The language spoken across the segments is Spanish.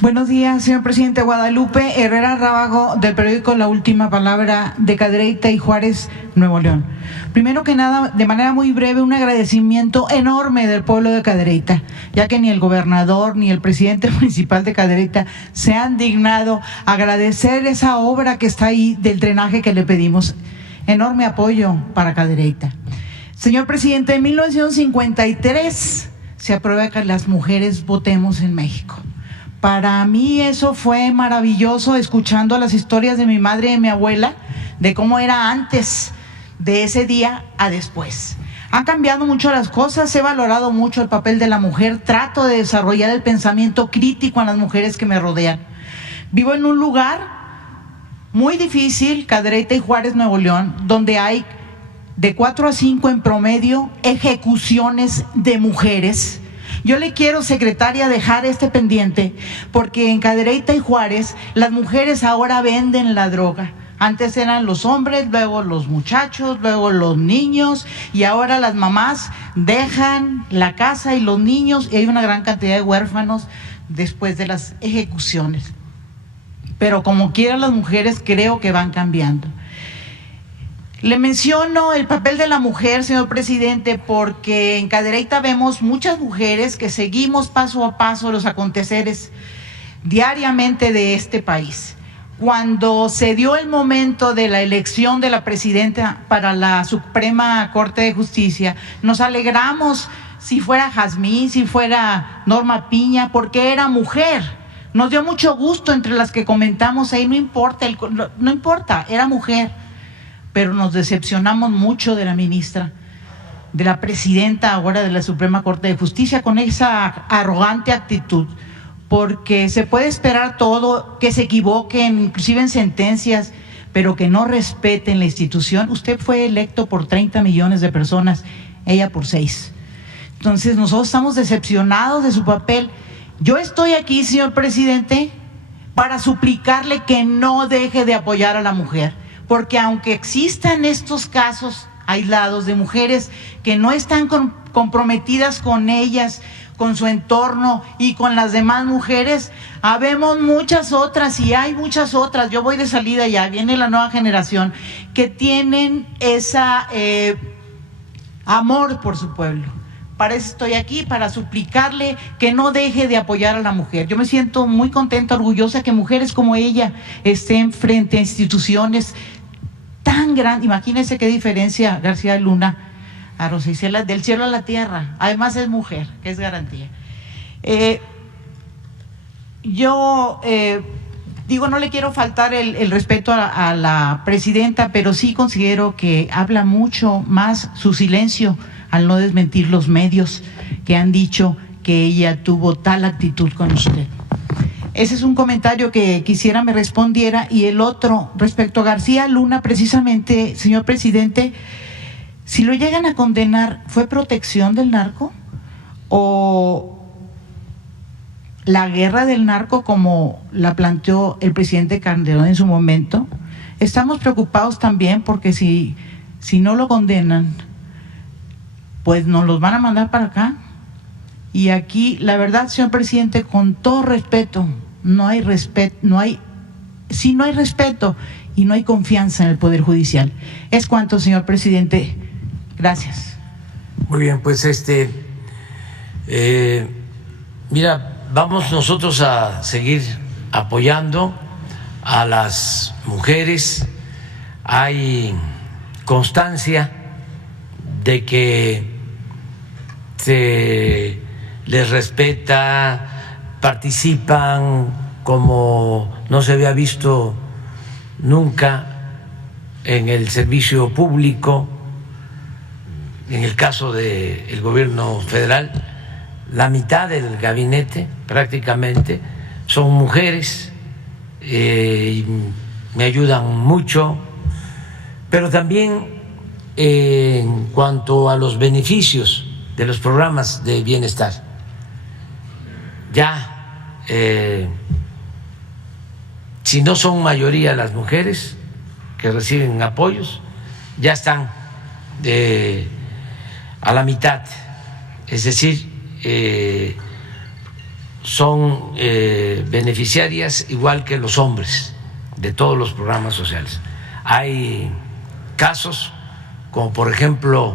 Buenos días, señor presidente. Guadalupe Herrera Rábago, del periódico La Última Palabra, de Cadereyta y Juárez, Nuevo León. Primero que nada, de manera muy breve, un agradecimiento enorme del pueblo de Cadereyta, ya que ni el gobernador ni el presidente municipal de Cadereyta se han dignado a agradecer esa obra que está ahí del drenaje que le pedimos. Enorme apoyo para Cadereyta. Señor presidente, en 1953 se aprueba que las mujeres votemos en México. Para mí eso fue maravilloso, escuchando las historias de mi madre y de mi abuela, de cómo era antes de ese día a después. Han cambiado mucho las cosas, he valorado mucho el papel de la mujer, trato de desarrollar el pensamiento crítico en las mujeres que me rodean. Vivo en un lugar muy difícil, Cadereyta y Juárez, Nuevo León, donde hay de 4 a 5 en promedio ejecuciones de mujeres. Yo le quiero, secretaria, dejar este pendiente, porque en Cadereyta y Juárez las mujeres ahora venden la droga. Antes eran los hombres, luego los muchachos, luego los niños, y ahora las mamás dejan la casa y los niños, y hay una gran cantidad de huérfanos después de las ejecuciones. Pero como quiera, las mujeres creo que van cambiando. Le menciono el papel de la mujer, señor presidente, porque en Cadereyta vemos muchas mujeres que seguimos paso a paso los aconteceres diariamente de este país. Cuando se dio el momento de la elección de la presidenta para la Suprema Corte de Justicia, nos alegramos si fuera Jazmín, si fuera Norma Piña, porque era mujer. Nos dio mucho gusto entre las que comentamos ahí, no importa, era mujer. Pero nos decepcionamos mucho de la ministra, de la presidenta ahora de la Suprema Corte de Justicia, con esa arrogante actitud, porque se puede esperar todo, que se equivoquen, inclusive en sentencias, pero que no respeten la institución. Usted fue electo por 30 millones de personas, ella por 6. Entonces nosotros estamos decepcionados de su papel. Yo estoy aquí, señor presidente, para suplicarle que no deje de apoyar a la mujer, porque aunque existan estos casos aislados de mujeres que no están comprometidas con ellas, con su entorno y con las demás mujeres, habemos muchas otras y hay muchas otras. Yo voy de salida ya, viene la nueva generación que tienen esa amor por su pueblo. Para eso estoy aquí, para suplicarle que no deje de apoyar a la mujer. Yo me siento muy contenta, orgullosa que mujeres como ella estén frente a instituciones tan grande. Imagínense qué diferencia García Luna a Rosa Isela, del cielo a la tierra. Además es mujer, que es garantía. Digo, no le quiero faltar el respeto a la presidenta, pero sí considero que habla mucho más su silencio al no desmentir los medios que han dicho que ella tuvo tal actitud con usted. Ese es un comentario que quisiera me respondiera. Y el otro, respecto a García Luna, precisamente, señor presidente, si lo llegan a condenar, ¿fue protección del narco o la guerra del narco como la planteó el presidente Calderón en su momento? Estamos preocupados también porque si no lo condenan, pues nos los van a mandar para acá. Y aquí, la verdad, señor presidente, con todo respeto, no hay respeto y no hay confianza en el Poder Judicial. Es cuanto, señor presidente. Gracias. Muy bien, pues mira, vamos nosotros a seguir apoyando a las mujeres. Hay constancia de que se les respeta, participan como no se había visto nunca en el servicio público. En el caso del gobierno federal, la mitad del gabinete prácticamente son mujeres, y me ayudan mucho, pero también en cuanto a los beneficios de los programas de bienestar. Ya, si no son mayoría las mujeres que reciben apoyos, ya están a la mitad, es decir, son beneficiarias igual que los hombres de todos los programas sociales. Hay casos como por ejemplo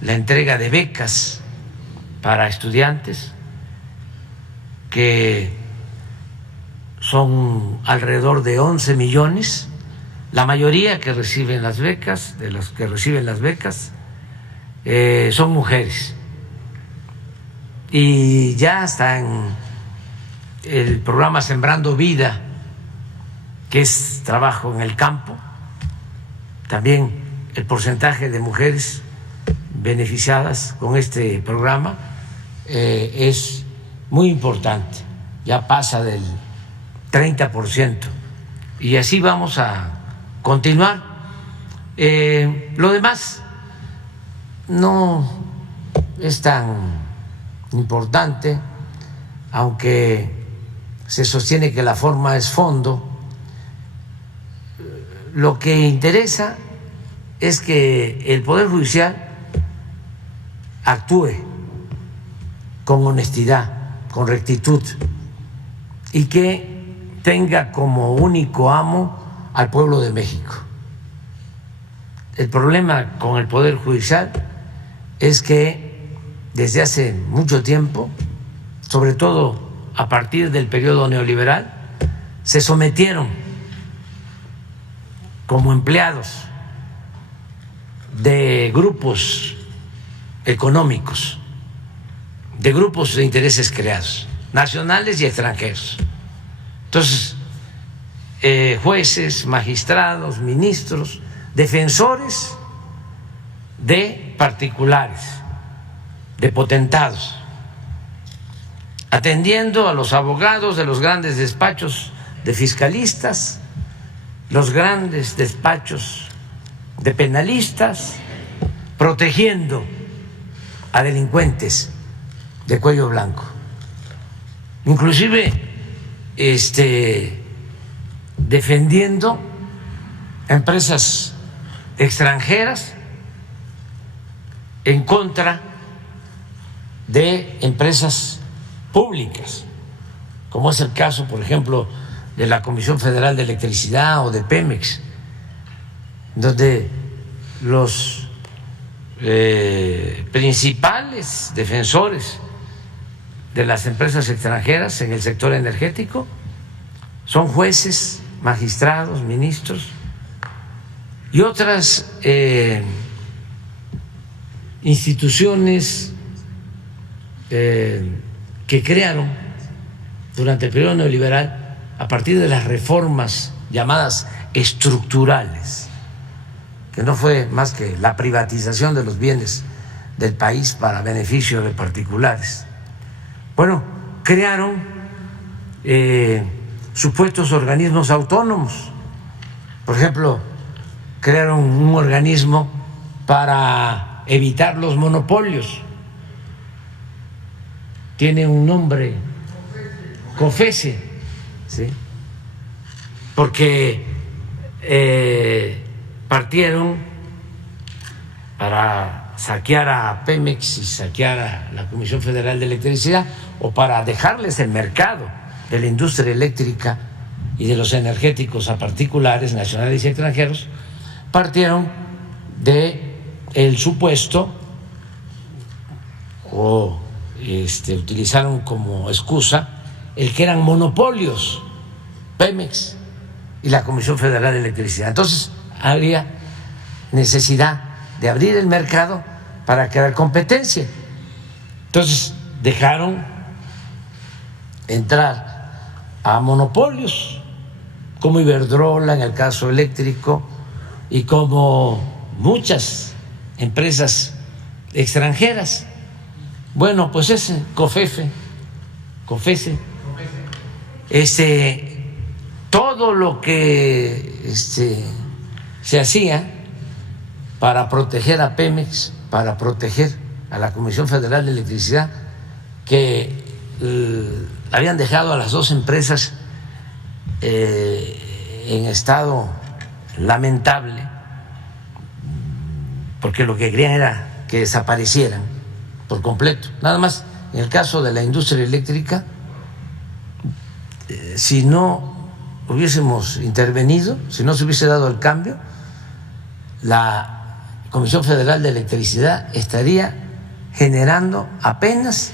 la entrega de becas para estudiantes, que son alrededor de 11 millones, la mayoría que reciben las becas, de los que reciben las becas, son mujeres. Y ya está en el programa Sembrando Vida, que es trabajo en el campo, también el porcentaje de mujeres beneficiadas con este programa es muy importante, ya pasa del 30%, y así vamos a continuar. Lo demás no es tan importante, aunque se sostiene que la forma es fondo. Lo que interesa es que el Poder Judicial actúe con honestidad, con rectitud, y que tenga como único amo al pueblo de México. El problema con el Poder Judicial es que desde hace mucho tiempo, sobre todo a partir del periodo neoliberal, se sometieron como empleados de grupos económicos, de grupos de intereses creados, nacionales y extranjeros. Entonces, jueces, magistrados, ministros, defensores de particulares, de potentados, atendiendo a los abogados de los grandes despachos de fiscalistas, los grandes despachos de penalistas, protegiendo a delincuentes de cuello blanco, inclusive defendiendo a empresas extranjeras en contra de empresas públicas, como es el caso, por ejemplo, de la Comisión Federal de Electricidad o de Pemex, donde los principales defensores de las empresas extranjeras en el sector energético son jueces, magistrados, ministros y otras instituciones que crearon durante el periodo neoliberal a partir de las reformas llamadas estructurales, que no fue más que la privatización de los bienes del país para beneficio de particulares. Bueno, crearon supuestos organismos autónomos. Por ejemplo, crearon un organismo para evitar los monopolios. Tiene un nombre, COFECE, ¿sí? Porque partieron para saquear a Pemex y saquear a la Comisión Federal de Electricidad, o para dejarles el mercado de la industria eléctrica y de los energéticos a particulares nacionales y extranjeros. Partieron de el supuesto o utilizaron como excusa el que eran monopolios Pemex y la Comisión Federal de Electricidad. Entonces habría necesidad de abrir el mercado para crear competencia. Entonces dejaron entrar a monopolios como Iberdrola en el caso eléctrico y como muchas empresas extranjeras. Bueno, pues ese COFECE, todo lo que se hacía para proteger a Pemex, para proteger a la Comisión Federal de Electricidad, que habían dejado a las dos empresas en estado lamentable, porque lo que querían era que desaparecieran por completo. Nada más, en el caso de la industria eléctrica, si no hubiésemos intervenido, si no se hubiese dado el cambio, la Comisión Federal de Electricidad estaría generando apenas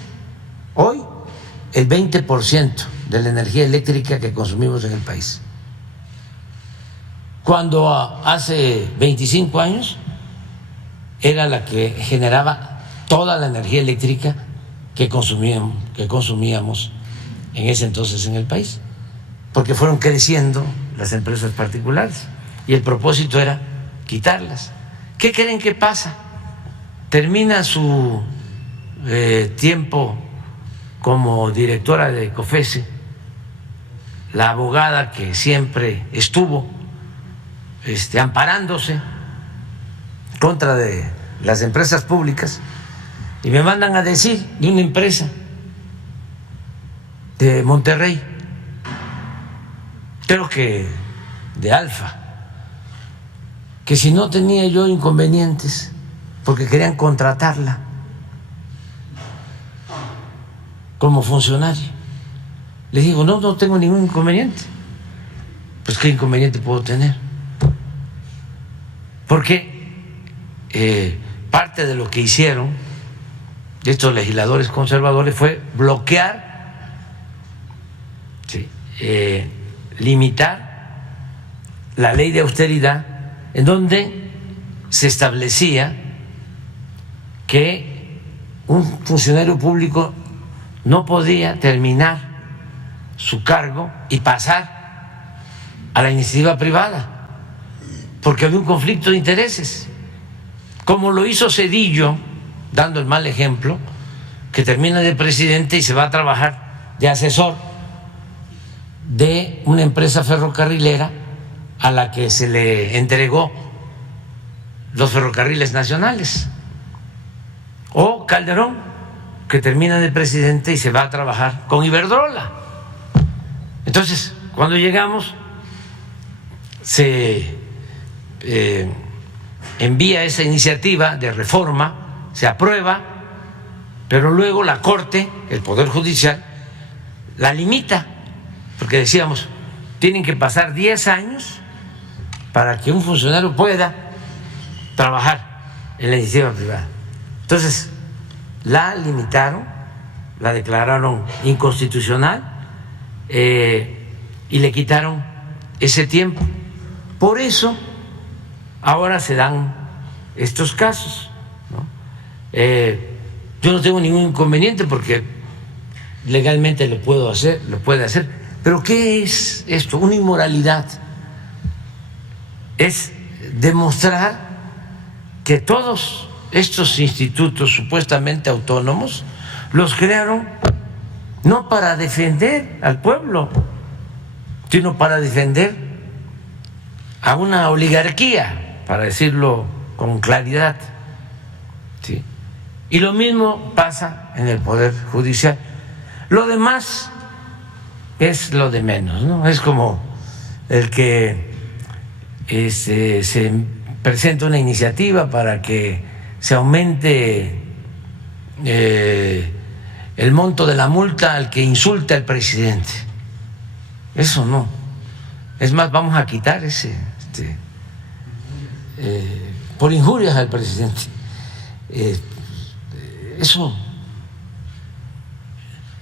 hoy el 20% de la energía eléctrica que consumimos en el país. Cuando hace 25 años era la que generaba toda la energía eléctrica que consumíamos en ese entonces en el país, porque fueron creciendo las empresas particulares y el propósito era quitarlas. ¿Qué creen que pasa? Termina su tiempo como directora de COFECE, la abogada que siempre estuvo amparándose contra de las empresas públicas, y me mandan a decir de una empresa de Monterrey, creo que de Alfa, que si no tenía yo inconvenientes porque querían contratarla como funcionario. Les digo, no tengo ningún inconveniente. Pues ¿qué inconveniente puedo tener? Porque parte de lo que hicieron estos legisladores conservadores fue bloquear, limitar la ley de austeridad, en donde se establecía que un funcionario público no podía terminar su cargo y pasar a la iniciativa privada, porque había un conflicto de intereses, como lo hizo Zedillo, dando el mal ejemplo, que termina de presidente y se va a trabajar de asesor de una empresa ferrocarrilera a la que se le entregó los ferrocarriles nacionales. O Calderón, que termina de presidente y se va a trabajar con Iberdrola. Entonces, cuando llegamos, se envía esa iniciativa de reforma, se aprueba, pero luego la Corte, el Poder Judicial, la limita, porque decíamos, tienen que pasar 10 años para que un funcionario pueda trabajar en la iniciativa privada. Entonces, la limitaron, la declararon inconstitucional y le quitaron ese tiempo. Por eso, ahora se dan estos casos, ¿no? Yo no tengo ningún inconveniente porque legalmente lo puede hacer. Pero ¿qué es esto? Una inmoralidad. Es demostrar que todos estos institutos supuestamente autónomos los crearon no para defender al pueblo, sino para defender a una oligarquía, para decirlo con claridad, ¿sí? Y lo mismo pasa en el Poder Judicial. Lo demás es lo de menos, ¿no? Es como el que se presenta una iniciativa para que se aumente el monto de la multa al que insulte al presidente. Eso no. Es más, vamos a quitar ese por injurias al presidente. Eso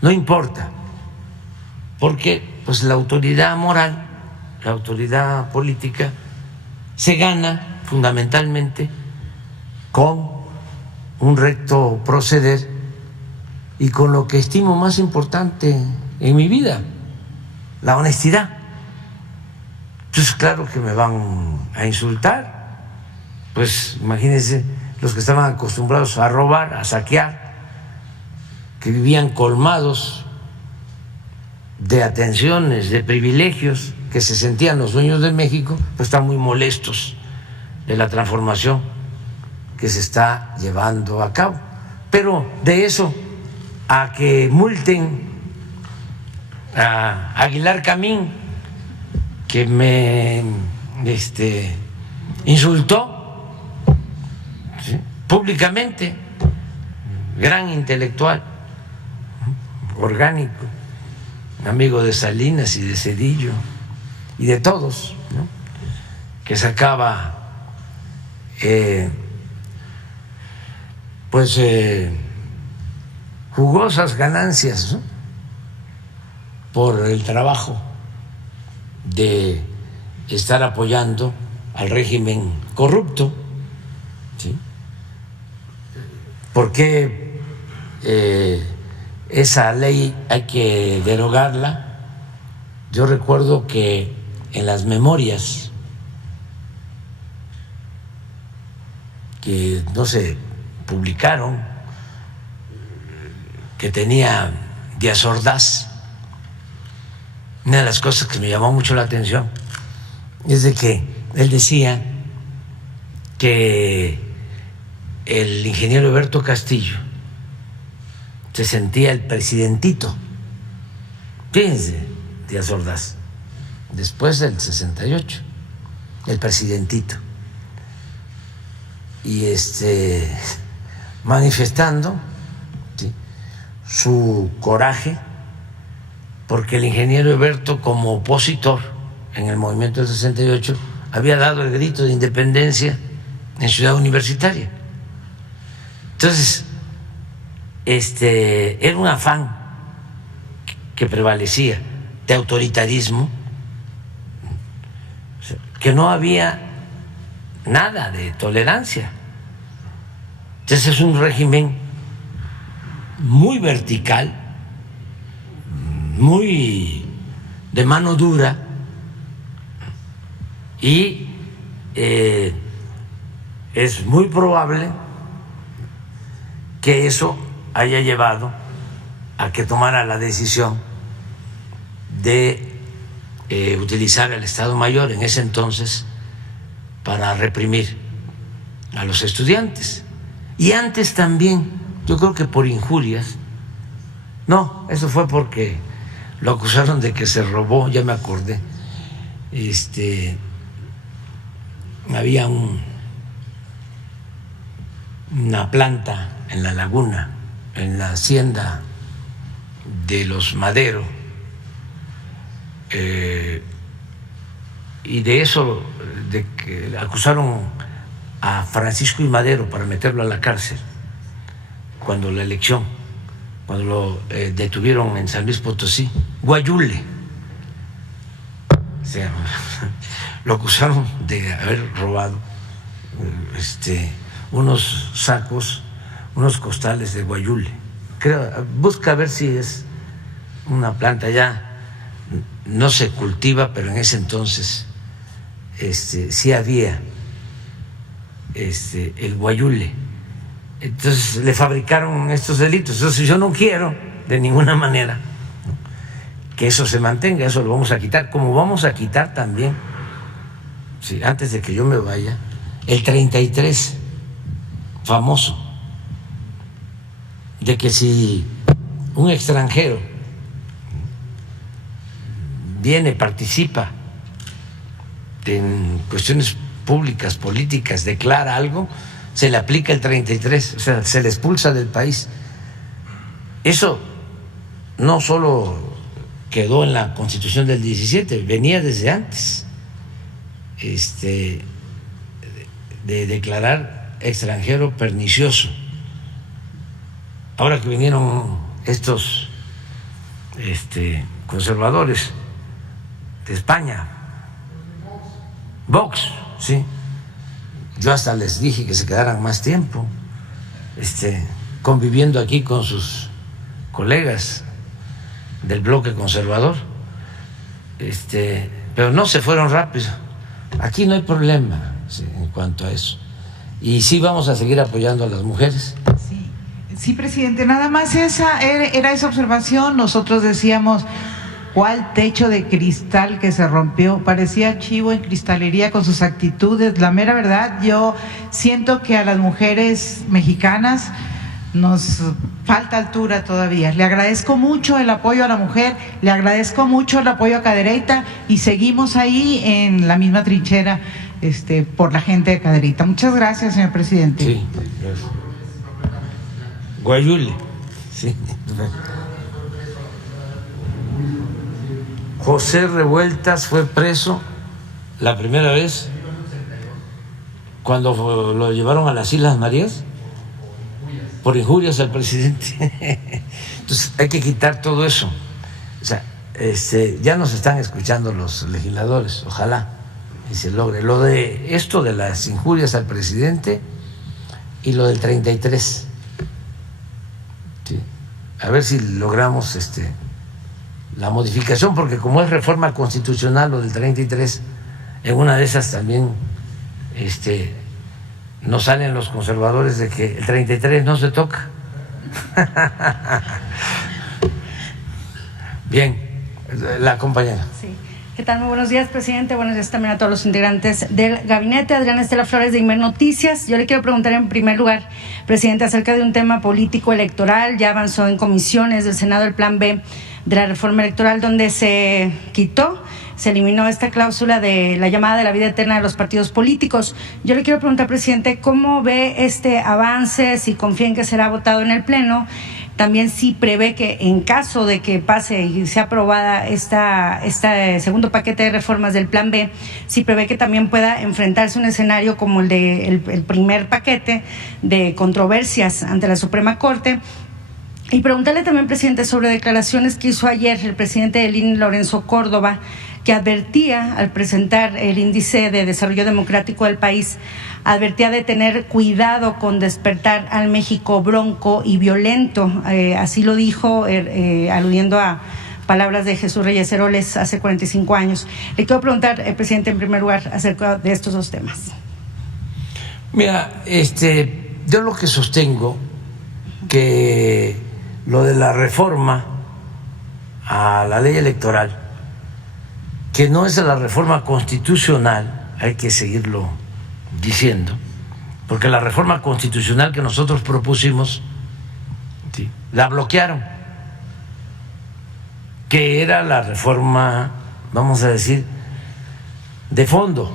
no importa, porque pues la autoridad moral, la autoridad política se gana fundamentalmente con un recto proceder y con lo que estimo más importante en mi vida, la honestidad. Entonces, claro que me van a insultar. Pues imagínense los que estaban acostumbrados a robar, a saquear, que vivían colmados de atenciones, de privilegios, que se sentían los dueños de México, pues están muy molestos de la transformación que se está llevando a cabo. Pero de eso a que multen a Aguilar Camín, que me insultó, ¿sí?, públicamente, gran intelectual, orgánico, amigo de Salinas y de Zedillo y de todos, ¿no? Que sacaba jugosas ganancias, ¿no? Por el trabajo de estar apoyando al régimen corrupto, ¿sí? ¿Por qué esa ley hay que derogarla? Yo recuerdo que en las memorias que no se publicaron, que tenía Díaz Ordaz, una de las cosas que me llamó mucho la atención es de que él decía que el ingeniero Eberto Castillo se sentía el presidentito. Fíjense, Díaz Ordaz, después del 68, el presidentito. Y manifestando, ¿sí?, su coraje, porque el ingeniero Eberto, como opositor en el movimiento del 68, había dado el grito de independencia en Ciudad Universitaria. Entonces, era un afán que prevalecía de autoritarismo, que no había nada de tolerancia. Entonces es un régimen muy vertical, muy de mano dura, y es muy probable que eso haya llevado a que tomara la decisión de utilizar el Estado Mayor en ese entonces para reprimir a los estudiantes. Y antes también, yo creo que por injurias, no, eso fue porque lo acusaron de que se robó, ya me acordé, había una planta en La Laguna, en la hacienda de los Madero, y de eso, de que acusaron a Francisco I. Madero para meterlo a la cárcel cuando la elección, cuando lo detuvieron en San Luis Potosí, Guayule, o sea, lo acusaron de haber robado unos sacos, unos costales de guayule. Creo, busca ver si es una planta, ya no se cultiva, pero en ese entonces sí había el guayule. Entonces le fabricaron estos delitos. Entonces yo no quiero de ninguna manera, ¿no?, que eso se mantenga. Eso lo vamos a quitar, como vamos a quitar también, sí, antes de que yo me vaya, el 33 famoso, de que si un extranjero viene, participa en cuestiones públicas, políticas, declara algo, se le aplica el 33, o sea, se le expulsa del país. Eso no solo quedó en la Constitución del 17, venía desde antes, de declarar extranjero pernicioso. Ahora que vinieron estos conservadores de España, Vox, sí, yo hasta les dije que se quedaran más tiempo conviviendo aquí con sus colegas del bloque conservador, pero no se fueron rápido. Aquí no hay problema, sí, en cuanto a eso, y sí vamos a seguir apoyando a las mujeres. Sí, presidente, nada más era esa observación. Nosotros decíamos, ¿cuál techo de cristal que se rompió? Parecía chivo en cristalería con sus actitudes. La mera verdad, yo siento que a las mujeres mexicanas nos falta altura todavía. Le agradezco mucho el apoyo a la mujer, le agradezco mucho el apoyo a Cadereyta, y seguimos ahí en la misma trinchera por la gente de Cadereyta. Muchas gracias, señor presidente. Sí, gracias. Guayule, sí. José Revueltas fue preso la primera vez cuando lo llevaron a las Islas Marías por injurias al presidente. Entonces hay que quitar todo eso. O sea, ya nos están escuchando los legisladores, ojalá y se logre. Lo de esto de las injurias al presidente y lo del 33. ¿Sí? A ver si logramos la modificación, porque como es reforma constitucional lo del 33, en una de esas también nos salen los conservadores de que el 33 no se toca. Bien, la compañera. Sí. ¿Qué tal? Muy buenos días, presidente. Buenos días también a todos los integrantes del gabinete. Adriana Estela Flores de Imer Noticias. Yo le quiero preguntar en primer lugar, presidente, acerca de un tema político electoral. Ya avanzó en comisiones del Senado el plan B de la reforma electoral, donde se eliminó esta cláusula de la llamada de la vida eterna de los partidos políticos. Yo le quiero preguntar, presidente, ¿cómo ve este avance? Si confía en que será votado en el Pleno. También si prevé que en caso de que pase y sea aprobada este segundo paquete de reformas del plan B, si prevé que también pueda enfrentarse un escenario como el de el primer paquete de controversias ante la Suprema Corte. Y preguntarle también, presidente, sobre declaraciones que hizo ayer el presidente del INE, Lorenzo Córdoba, que advertía al presentar el índice de desarrollo democrático del país, advertía de tener cuidado con despertar al México bronco y violento. Así lo dijo, aludiendo a palabras de Jesús Reyes Heroles hace 45 años. Le quiero preguntar, presidente, en primer lugar, acerca de estos dos temas. Mira, yo lo que sostengo que lo de la reforma a la ley electoral, que no es la reforma constitucional, hay que seguirlo diciendo, porque la reforma constitucional que nosotros propusimos, ¿sí?, la bloquearon, que era la reforma, vamos a decir, de fondo,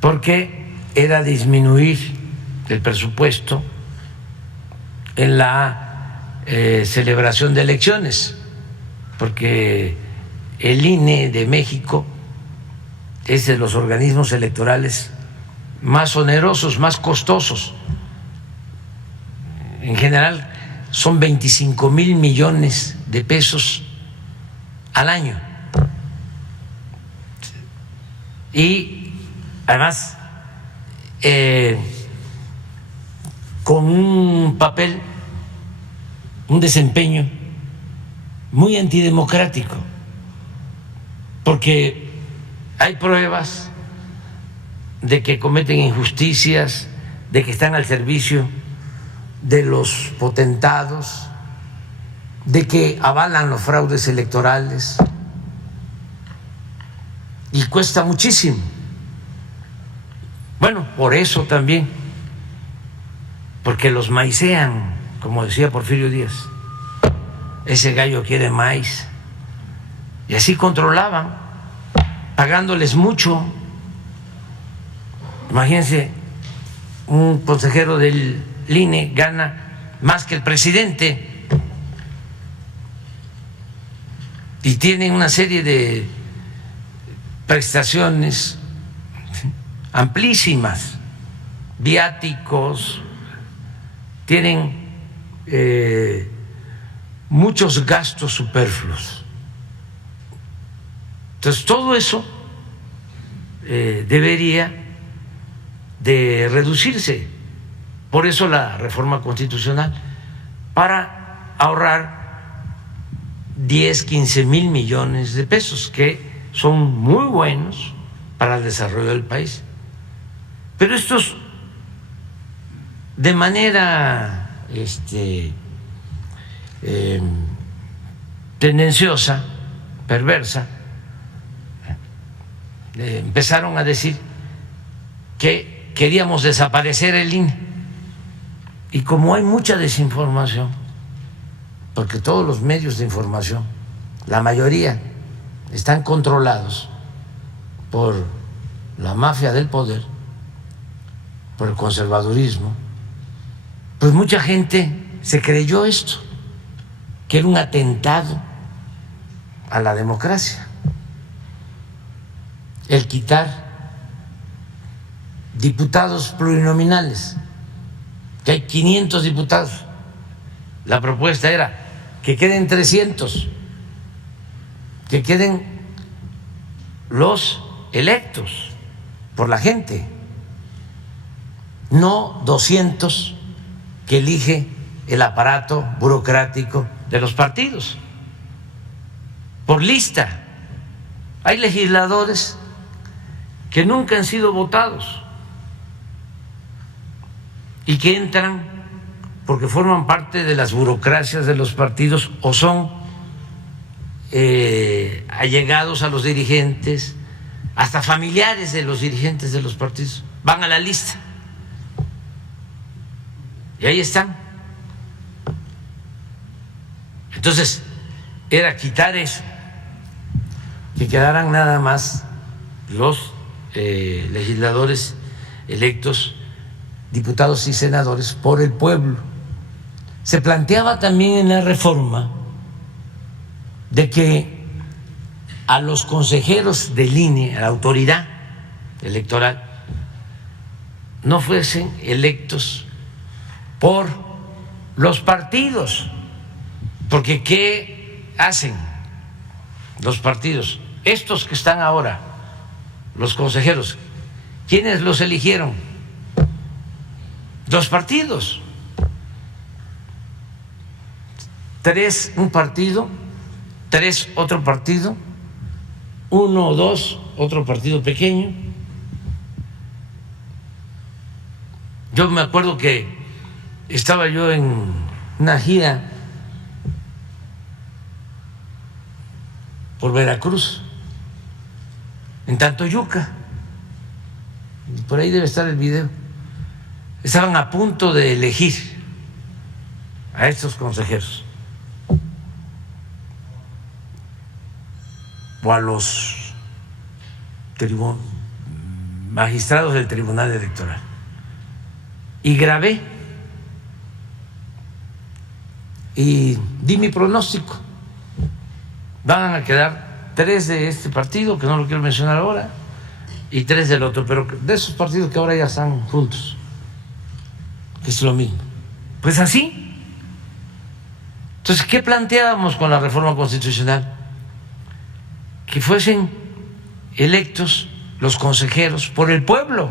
porque era disminuir el presupuesto en la celebración de elecciones, porque el INE de México es de los organismos electorales más onerosos, más costosos. En general son 25,000 millones de pesos al año. Y además con un papel, un desempeño muy antidemocrático, porque hay pruebas de que cometen injusticias, de que están al servicio de los potentados, de que avalan los fraudes electorales, y cuesta muchísimo. Bueno, por eso también, porque los maicean, como decía Porfirio Díaz, ese gallo quiere maíz, y así controlaban, pagándoles mucho. Imagínense, un consejero del INE gana más que el presidente y tienen una serie de prestaciones amplísimas, viáticos, tienen muchos gastos superfluos. Entonces todo eso debería de reducirse. Por eso la reforma constitucional, para ahorrar 10, 15 mil millones de pesos, que son muy buenos para el desarrollo del país. Pero estos, de manera tendenciosa, perversa, empezaron a decir que queríamos desaparecer el INE. Y como hay mucha desinformación, porque todos los medios de información, la mayoría, están controlados por la mafia del poder, por el conservadurismo, pues mucha gente se creyó esto, que era un atentado a la democracia, el quitar diputados plurinominales, que hay 500 diputados. La propuesta era que queden 300, que queden los electos por la gente, no 200 que elige el aparato burocrático de los partidos, por lista. Hay legisladores que nunca han sido votados y que entran porque forman parte de las burocracias de los partidos o son allegados a los dirigentes, hasta familiares de los dirigentes de los partidos, van a la lista y ahí están. Entonces, era quitar eso, que quedaran nada más los legisladores electos, diputados y senadores por el pueblo. Se planteaba también en la reforma de que a los consejeros del INE, a la autoridad electoral, no fuesen electos por los partidos, porque ¿qué hacen los partidos? Estos que están ahora, los consejeros, ¿quiénes los eligieron? Los partidos. 3 un partido, 3 otro partido, 1 o 2 otro partido pequeño. Yo me acuerdo que estaba yo en una gira por Veracruz, en Tantoyuca, y por ahí debe estar el video. Estaban a punto de elegir a estos consejeros o a los magistrados del Tribunal Electoral, y grabé y di mi pronóstico. Van a quedar 3 de este partido, que no lo quiero mencionar ahora, y 3 del otro, pero de esos partidos que ahora ya están juntos, que es lo mismo. Pues así. Entonces, ¿qué planteábamos con la reforma constitucional? Que fuesen electos los consejeros por el pueblo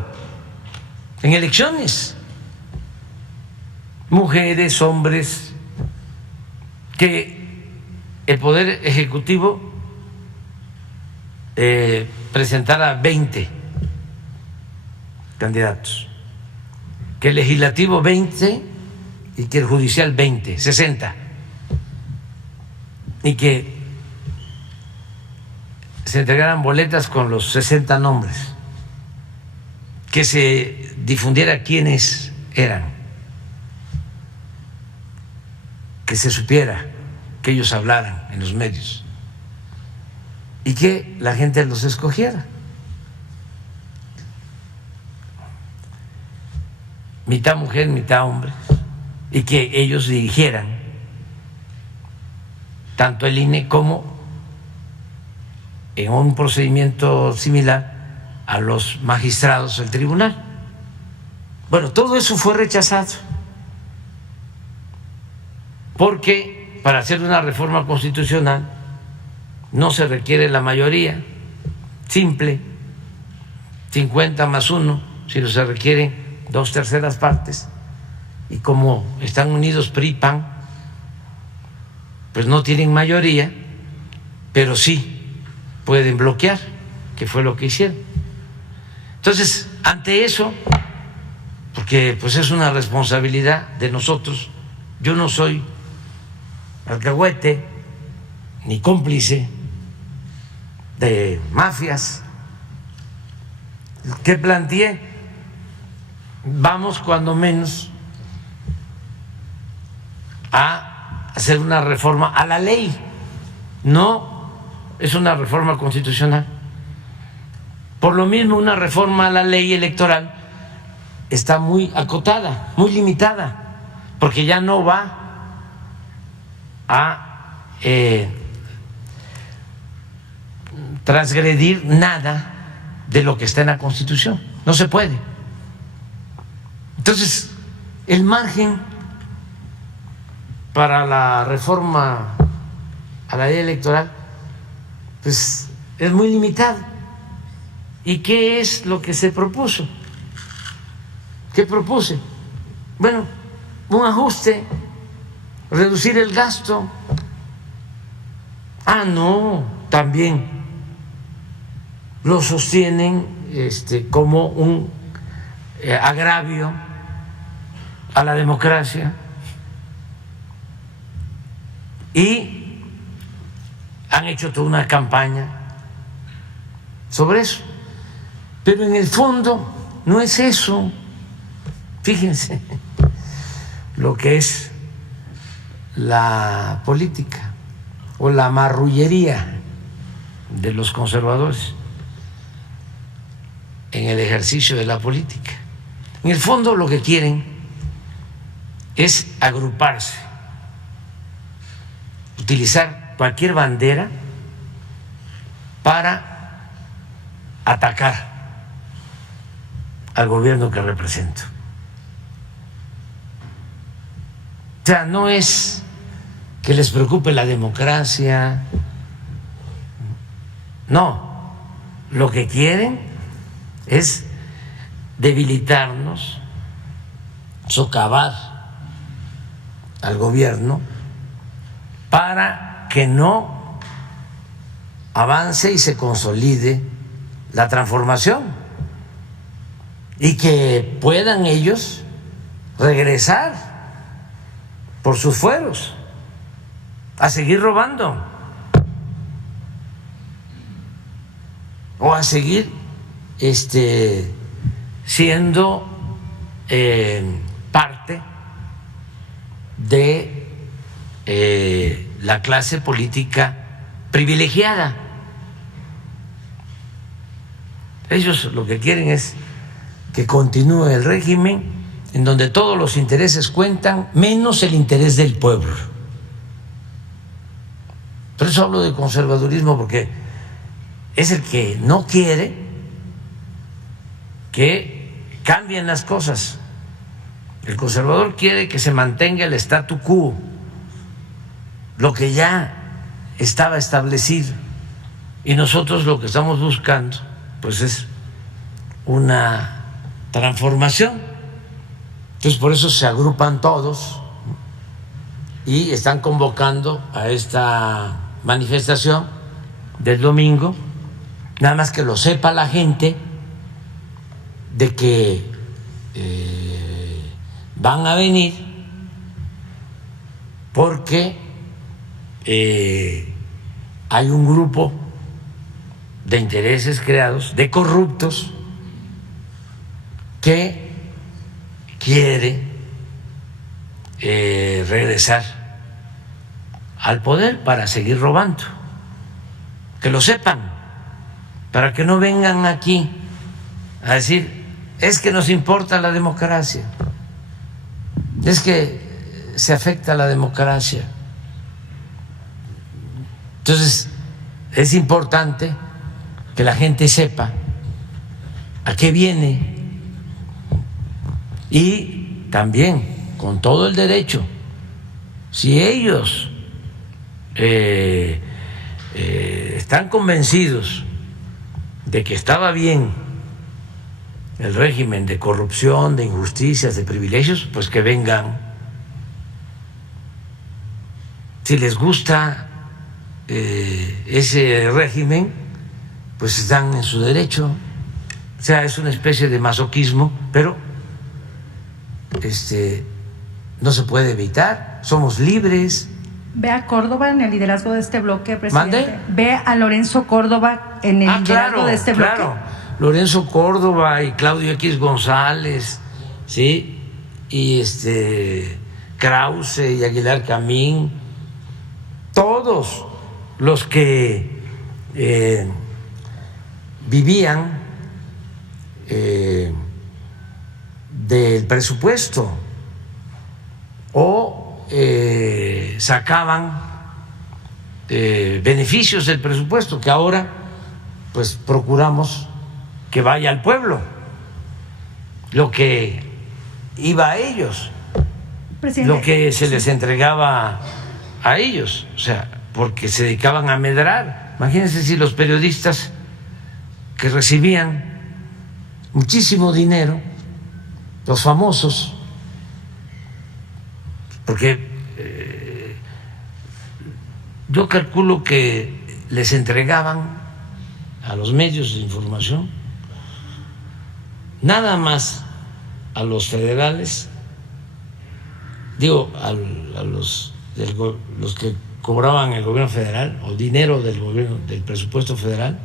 en elecciones, mujeres, hombres, que el Poder Ejecutivo presentara 20 candidatos, que el Legislativo 20 y que el Judicial 20, 60, y que se entregaran boletas con los 60 nombres, que se difundiera quiénes eran, que se supiera, que ellos hablaran en los medios y que la gente los escogiera. Mitad mujer, mitad hombre, y que ellos dirigieran tanto el INE como, en un procedimiento similar, a los magistrados del tribunal. Bueno, todo eso fue rechazado, porque para hacer una reforma constitucional no se requiere la mayoría simple, 50 más 1, sino se requieren 2/3 partes, y como están unidos PRI y PAN, pues no tienen mayoría, pero sí pueden bloquear, que fue lo que hicieron. Entonces, ante eso, porque pues es una responsabilidad de nosotros, yo no soy alcahuete ni cómplice de mafias, que planteé, vamos cuando menos a hacer una reforma a la ley, no es una reforma constitucional. Por lo mismo, una reforma a la ley electoral está muy acotada, muy limitada, porque ya no va a transgredir nada de lo que está en la Constitución. No se puede. Entonces, el margen para la reforma a la ley electoral, pues es muy limitado. ¿Y qué es lo que se propuso? ¿Qué propuse? Bueno, un ajuste, reducir el gasto. Ah, no, también lo sostienen como un agravio a la democracia y han hecho toda una campaña sobre eso. Pero en el fondo no es eso. Fíjense lo que es la política o la marrullería de los conservadores en el ejercicio de la política. En el fondo lo que quieren es agruparse, utilizar cualquier bandera para atacar al gobierno que represento. O sea, no es que les preocupe la democracia, no, lo que quieren es debilitarnos, socavar al gobierno para que no avance y se consolide la transformación y que puedan ellos regresar por sus fueros a seguir robando o a seguir siendo parte de la clase política privilegiada. Ellos lo que quieren es que continúe el régimen en donde todos los intereses cuentan, menos el interés del pueblo. Por eso hablo de conservadurismo, porque es el que no quiere que cambien las cosas. El conservador quiere que se mantenga el statu quo, lo que ya estaba establecido, y nosotros lo que estamos buscando pues es una transformación. Entonces por eso se agrupan todos y están convocando a esta manifestación del domingo, nada más que lo sepa la gente de que van a venir porque hay un grupo de intereses creados, de corruptos, que quiere regresar al poder para seguir robando. Que lo sepan, para que no vengan aquí a decir, es que nos importa la democracia, es que se afecta a la democracia. Entonces, es importante que la gente sepa a qué viene y también con todo el derecho, si ellos están convencidos de que estaba bien el régimen de corrupción, de injusticias, de privilegios, pues que vengan. Si les gusta ese régimen, pues están en su derecho. O sea, es una especie de masoquismo, pero no se puede evitar, somos libres. ¿Ve a Córdoba en el liderazgo de este bloque, presidente? ¿Mande? ¿Ve a Lorenzo Córdoba en el liderazgo de este bloque? Claro, Lorenzo Córdoba y Claudio X González, ¿sí? Y Krause y Aguilar Camín, todos los que vivían del presupuesto o sacaban beneficios del presupuesto, que ahora pues procuramos que vaya al pueblo lo que iba a ellos, Presidente, lo que se les entregaba a ellos, o sea, porque se dedicaban a medrar. Imagínense si los periodistas que recibían muchísimo dinero, los famosos, porque yo calculo que les entregaban a los medios de información, nada más a los federales, digo, a los que cobraban el gobierno federal o dinero del gobierno, del presupuesto federal,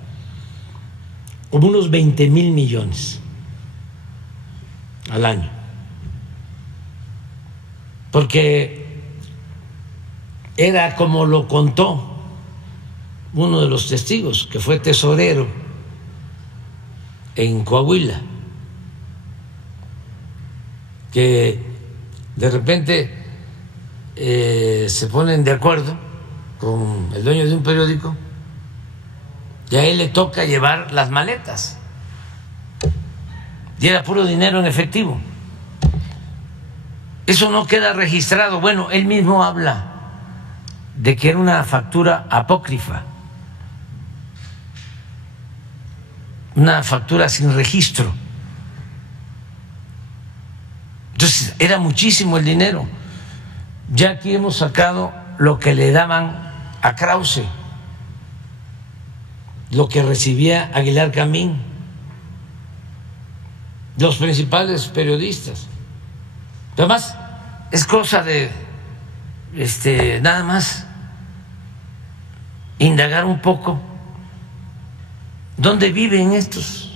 como unos 20,000 millones al año, porque era como lo contó uno de los testigos, que fue tesorero en Coahuila, que de repente se ponen de acuerdo con el dueño de un periódico y a él le toca llevar las maletas y era puro dinero en efectivo. Eso no queda registrado. Bueno, él mismo habla de que era una factura apócrifa, una factura sin registro. Entonces era muchísimo el dinero. Ya aquí hemos sacado lo que le daban a Krause, lo que recibía Aguilar Camín, los principales periodistas. Además, es cosa de nada más indagar un poco dónde viven estos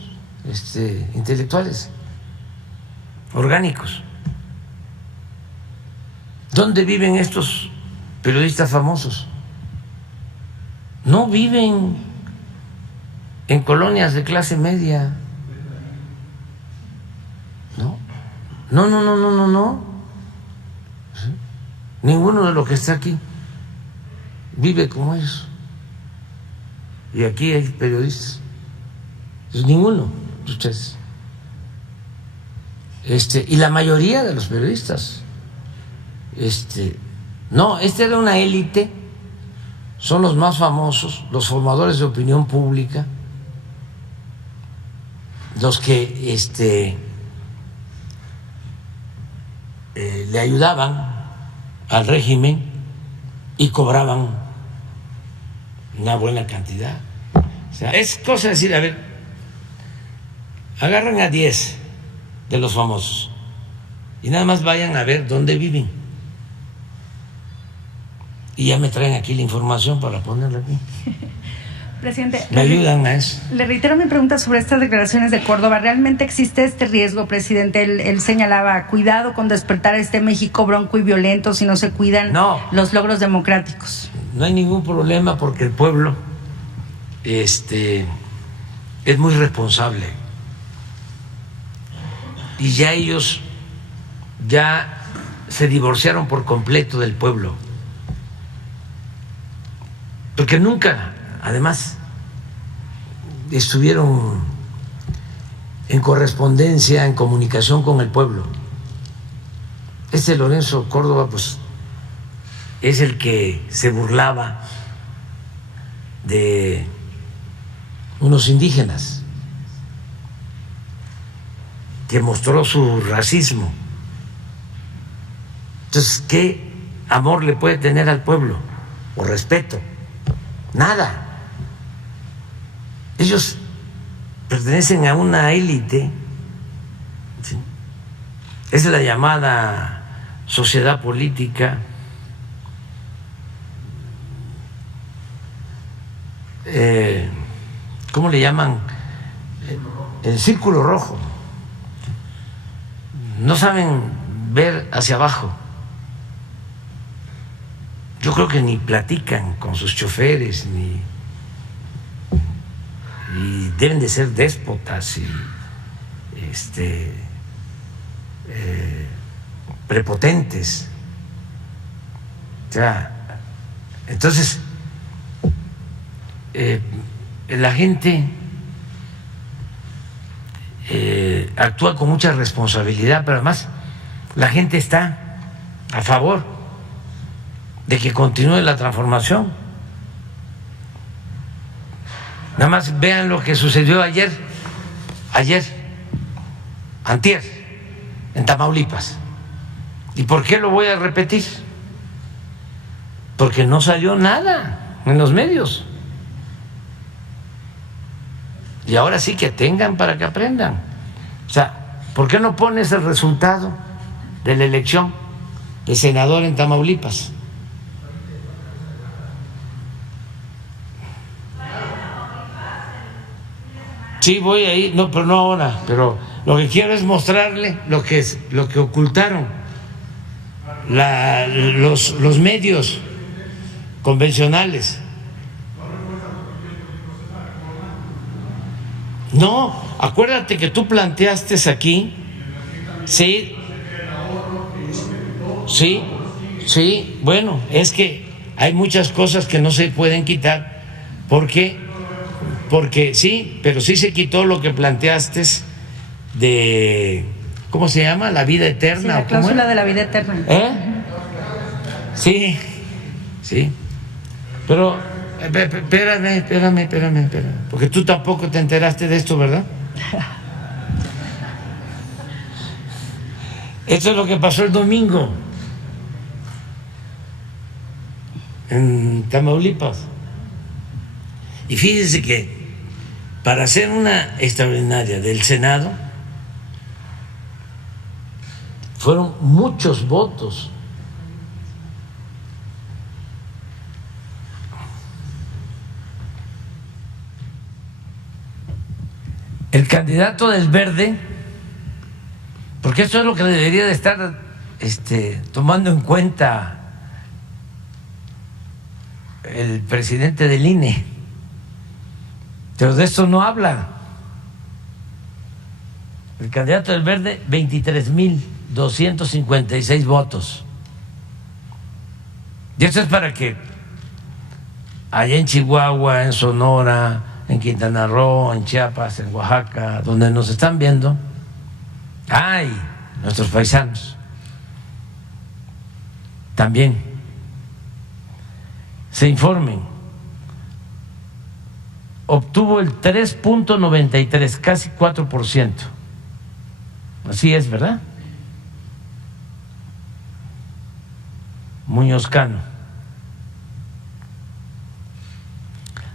intelectuales orgánicos, dónde viven estos periodistas famosos. No viven en colonias de clase media. No. Ninguno de los que está aquí vive como ellos. Y aquí hay periodistas. Pues ninguno de ustedes. Y la mayoría de los periodistas. No, era una élite, son los más famosos, los formadores de opinión pública, los que le ayudaban al régimen y cobraban una buena cantidad. O sea, es cosa de decir, a ver, agarran a 10 de los famosos y nada más vayan a ver dónde viven. Y ya me traen aquí la información para ponerla aquí. Presidente, me ayudan a eso. Le reitero mi pregunta sobre estas declaraciones de Córdoba. ¿Realmente existe este riesgo, presidente? Él señalaba, cuidado con despertar México bronco y violento si no se cuidan los logros democráticos. No hay ningún problema porque el pueblo es muy responsable. Y ya ellos se divorciaron por completo del pueblo. Porque nunca, además, estuvieron en correspondencia, en comunicación con el pueblo. Lorenzo Córdoba, pues, es el que se burlaba de unos indígenas, que mostró su racismo. Entonces, ¿qué amor le puede tener al pueblo? ¿O respeto? Nada. Ellos pertenecen a una élite, ¿sí? Es la llamada sociedad política, ¿cómo le llaman? El círculo rojo. No saben ver hacia abajo. Yo creo que ni platican con sus choferes, y deben de ser déspotas y prepotentes. O sea, entonces la gente actúa con mucha responsabilidad, pero además la gente está a favor de que continúe la transformación. Nada más vean lo que sucedió ayer, antier, en Tamaulipas. ¿Y por qué lo voy a repetir? Porque no salió nada en los medios. Y ahora sí que tengan para que aprendan. O sea, ¿por qué no pones el resultado de la elección de senador en Tamaulipas? Sí, voy ahí, no, pero no ahora, pero lo que quiero es mostrarle lo que ocultaron los medios convencionales. No, acuérdate que tú planteaste aquí, sí, bueno, es que hay muchas cosas que no se pueden quitar porque sí, pero sí se quitó lo que planteaste de, ¿cómo se llama? La vida eterna. Sí, la cláusula de la vida eterna. Sí, pero espérame, porque tú tampoco te enteraste de esto, ¿verdad? Esto es lo que pasó el domingo en Tamaulipas. Y fíjense que para hacer una extraordinaria del Senado fueron muchos votos. El candidato del Verde, porque esto es lo que debería de estar tomando en cuenta el presidente del INE, pero de esto no habla. El candidato del Verde, 23,256 votos. Y esto es para que allá en Chihuahua, en Sonora, en Quintana Roo, en Chiapas, en Oaxaca, donde nos están viendo, ay, nuestros paisanos también se informen. Obtuvo el 3.93, casi 4%. Así es, ¿verdad? Muñoz Cano.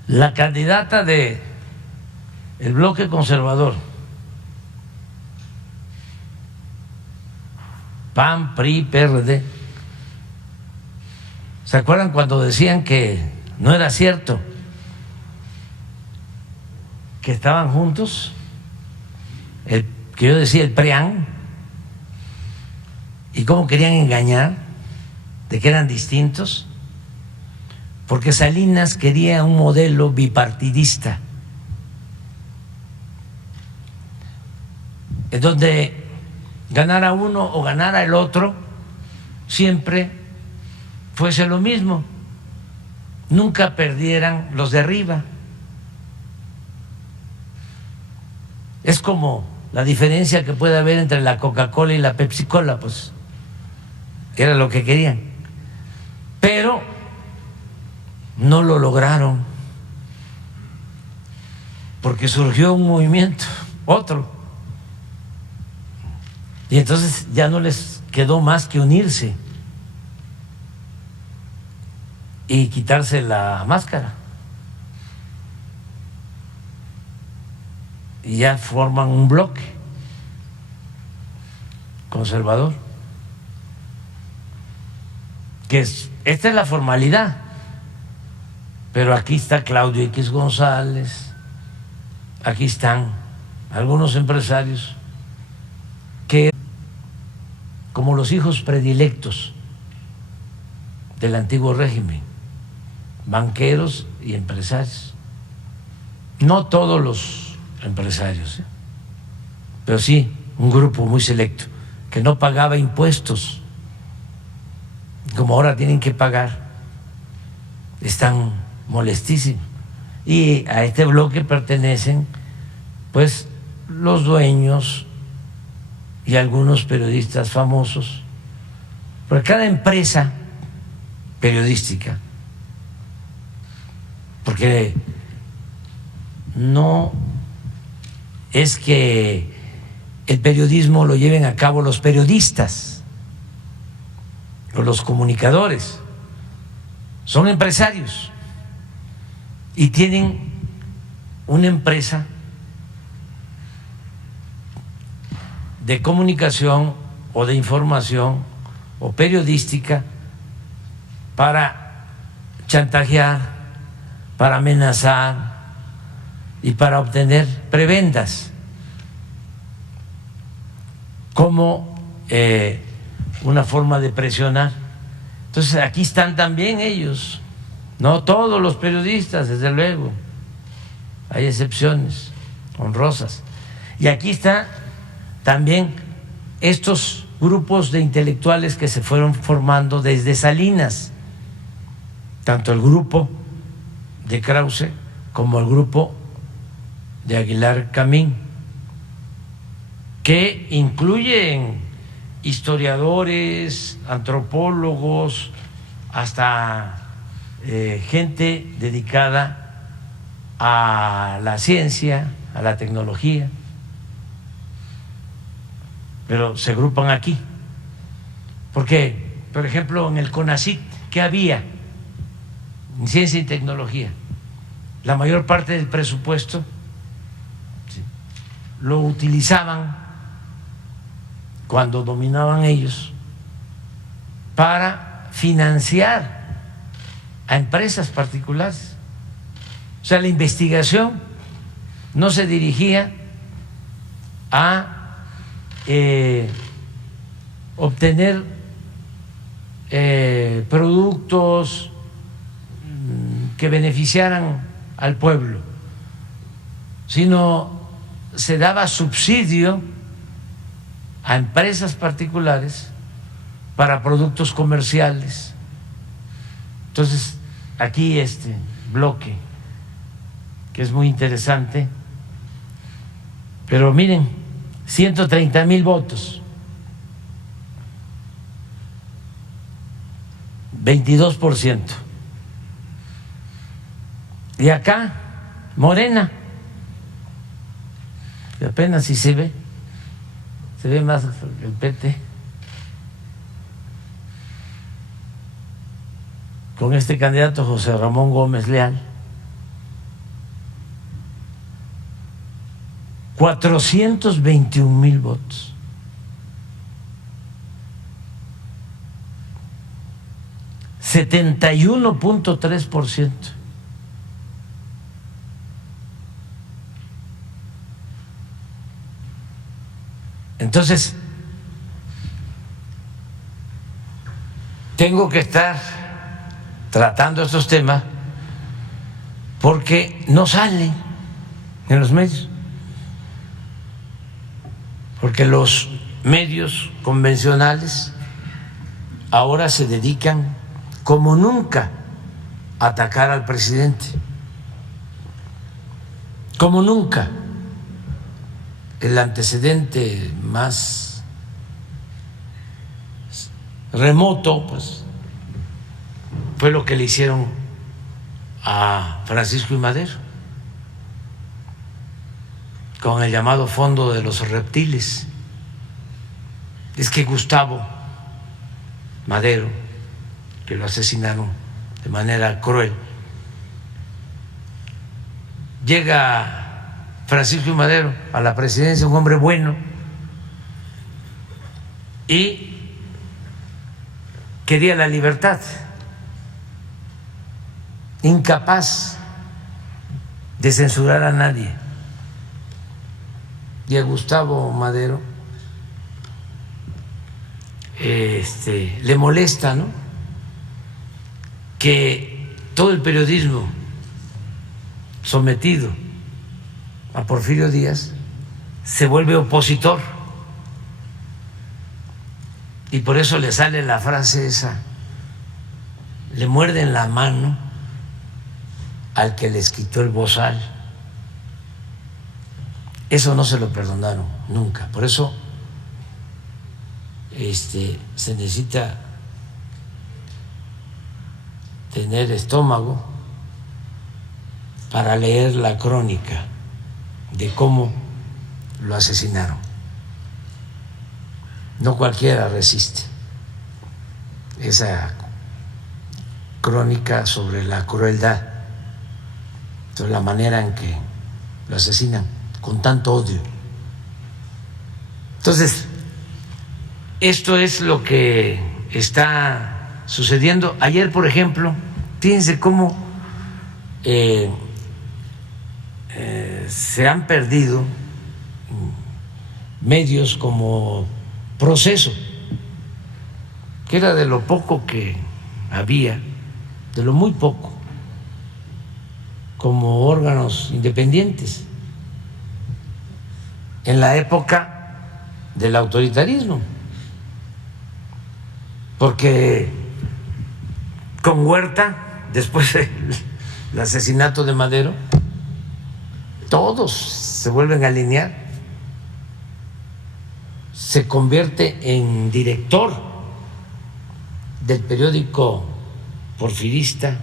La candidata de el bloque conservador, PAN, PRI, PRD, ¿se acuerdan cuando decían que no era cierto que estaban juntos? Que yo decía el PRIAN, y cómo querían engañar de que eran distintos, porque Salinas quería un modelo bipartidista, en donde ganara uno o ganara el otro, siempre fuese lo mismo, nunca perdieran los de arriba. Es como la diferencia que puede haber entre la Coca-Cola y la Pepsi-Cola, pues era lo que querían, pero no lo lograron porque surgió un movimiento, otro, y entonces ya no les quedó más que unirse y quitarse la máscara, y ya forman un bloque conservador, que esta es la formalidad, pero aquí está Claudio X González, aquí están algunos empresarios que, como los hijos predilectos del antiguo régimen, banqueros y empresarios, no todos los empresarios, pero sí un grupo muy selecto que no pagaba impuestos, como ahora tienen que pagar, están molestísimos. Y a este bloque pertenecen pues los dueños y algunos periodistas famosos. Porque cada empresa periodística, porque no es que el periodismo lo lleven a cabo los periodistas o los comunicadores, son empresarios y tienen una empresa de comunicación o de información o periodística para chantajear, para amenazar y para obtener prebendas como una forma de presionar. Entonces aquí están también ellos, no todos los periodistas, desde luego, hay excepciones honrosas. Y aquí está también estos grupos de intelectuales que se fueron formando desde Salinas, tanto el grupo de Krause como el grupo de Aguilar Camín, que incluyen historiadores, antropólogos, hasta gente dedicada a la ciencia, a la tecnología, pero se agrupan aquí. Porque, por ejemplo, en el CONACYT, ¿qué había? En ciencia y tecnología, la mayor parte del presupuesto lo utilizaban cuando dominaban ellos para financiar a empresas particulares. O sea, la investigación no se dirigía a obtener productos que beneficiaran al pueblo, sino se daba subsidio a empresas particulares para productos comerciales. Entonces, aquí este bloque, que es muy interesante, pero miren, 130,000 votos, 22%. Y acá, Morena, que apenas si se ve más el PT, con este candidato José Ramón Gómez Leal, 421,000 votos. (71.3%). Entonces, tengo que estar tratando estos temas porque no salen en los medios, porque los medios convencionales ahora se dedican como nunca a atacar al presidente, como nunca. El antecedente más remoto, pues, fue lo que le hicieron a Francisco I. Madero con el llamado Fondo de los Reptiles. Es que Gustavo Madero, que lo asesinaron de manera cruel, llega Francisco I. Madero a la presidencia, un hombre bueno, y quería la libertad, incapaz de censurar a nadie. Y a Gustavo Madero le molesta, ¿no?, que todo el periodismo sometido a Porfirio Díaz se vuelve opositor, y por eso le sale la frase esa: le muerden la mano al que les quitó el bozal. Eso no se lo perdonaron nunca. Por eso se necesita tener estómago para leer la crónica de cómo lo asesinaron. No cualquiera resiste esa crónica sobre la crueldad, sobre la manera en que lo asesinan con tanto odio. Entonces, esto es lo que está sucediendo. Ayer, por ejemplo, fíjense cómo se han perdido medios como Proceso, que era de lo poco que había, de lo muy poco, como órganos independientes en la época del autoritarismo, porque con Huerta, después del asesinato de Madero, todos se vuelven a alinear. Se convierte en director del periódico porfirista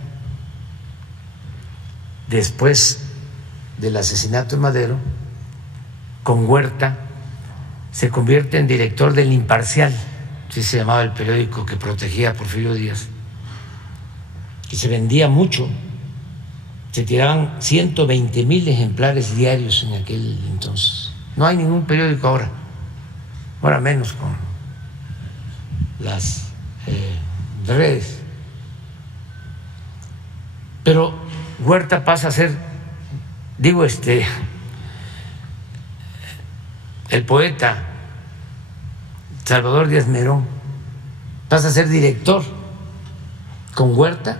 después del asesinato de Madero. Con Huerta se convierte en director del Imparcial, así se llamaba el periódico que protegía a Porfirio Díaz, y se vendía mucho. Se tiraban 120,000 ejemplares diarios en aquel entonces. No hay ningún periódico ahora menos con las redes. Pero Huerta pasa a ser, el poeta Salvador Díaz Merón pasa a ser director con Huerta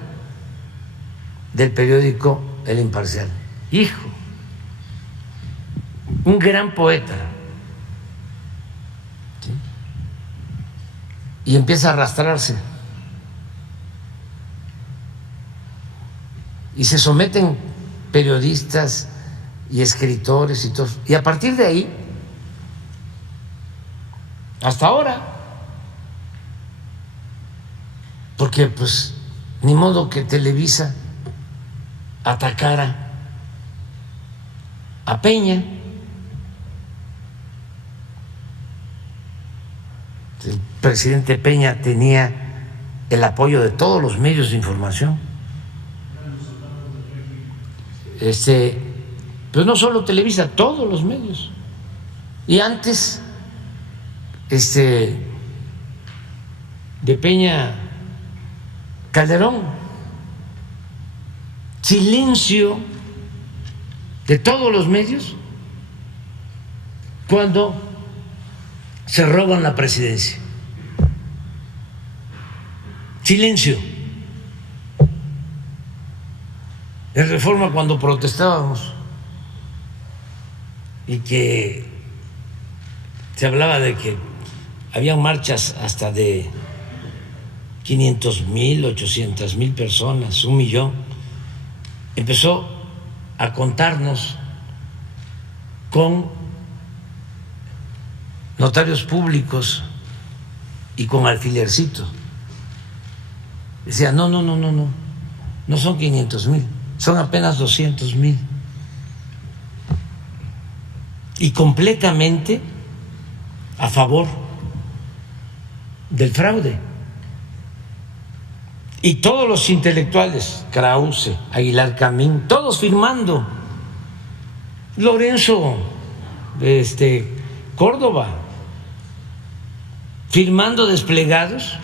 del periódico El Imparcial. Hijo, un gran poeta. ¿Sí? Y empieza a arrastrarse. Y se someten periodistas y escritores y todo. Y a partir de ahí, hasta ahora, porque pues ni modo que Televisa atacara a Peña. El presidente Peña tenía el apoyo de todos los medios de información. Pues no solo Televisa, todos los medios. Y antes, de Peña, Calderón, silencio de todos los medios cuando se roban la presidencia. Silencio. En Reforma, cuando protestábamos y que se hablaba de que había marchas hasta de 500,000, 800,000 personas, 1,000,000, empezó a contarnos con notarios públicos y con alfilercito. Decía, no son 500,000, son apenas 200,000. Y completamente a favor del fraude. Y todos los intelectuales, Krause, Aguilar Camín, todos firmando. Lorenzo Córdoba, firmando desplegados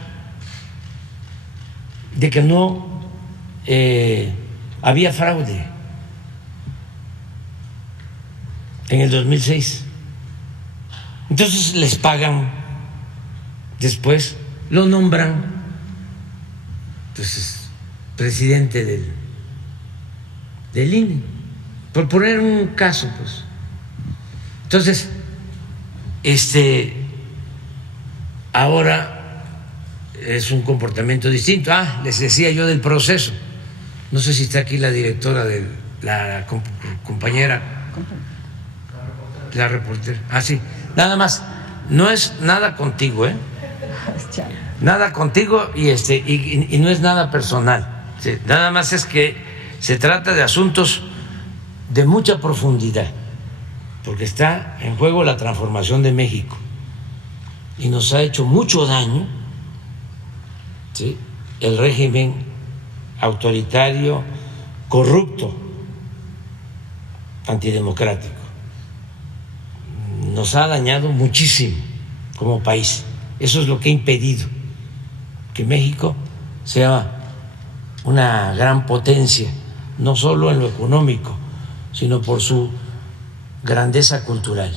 de que no había fraude en el 2006. Entonces les pagan, después lo nombran presidente del INE, por poner un caso, pues. Entonces, ahora es un comportamiento distinto. Les decía yo del Proceso. No sé si está aquí la directora de la compañera, la reportera. Ah, sí. Nada más, no es nada contigo, ¿eh? Nada contigo y no es nada personal. ¿Sí? Nada más es que se trata de asuntos de mucha profundidad, porque está en juego la transformación de México y nos ha hecho mucho daño, ¿sí?, el régimen autoritario, corrupto, antidemocrático. Nos ha dañado muchísimo como país. Eso es lo que ha impedido que México sea una gran potencia, no solo en lo económico, sino por su grandeza cultural.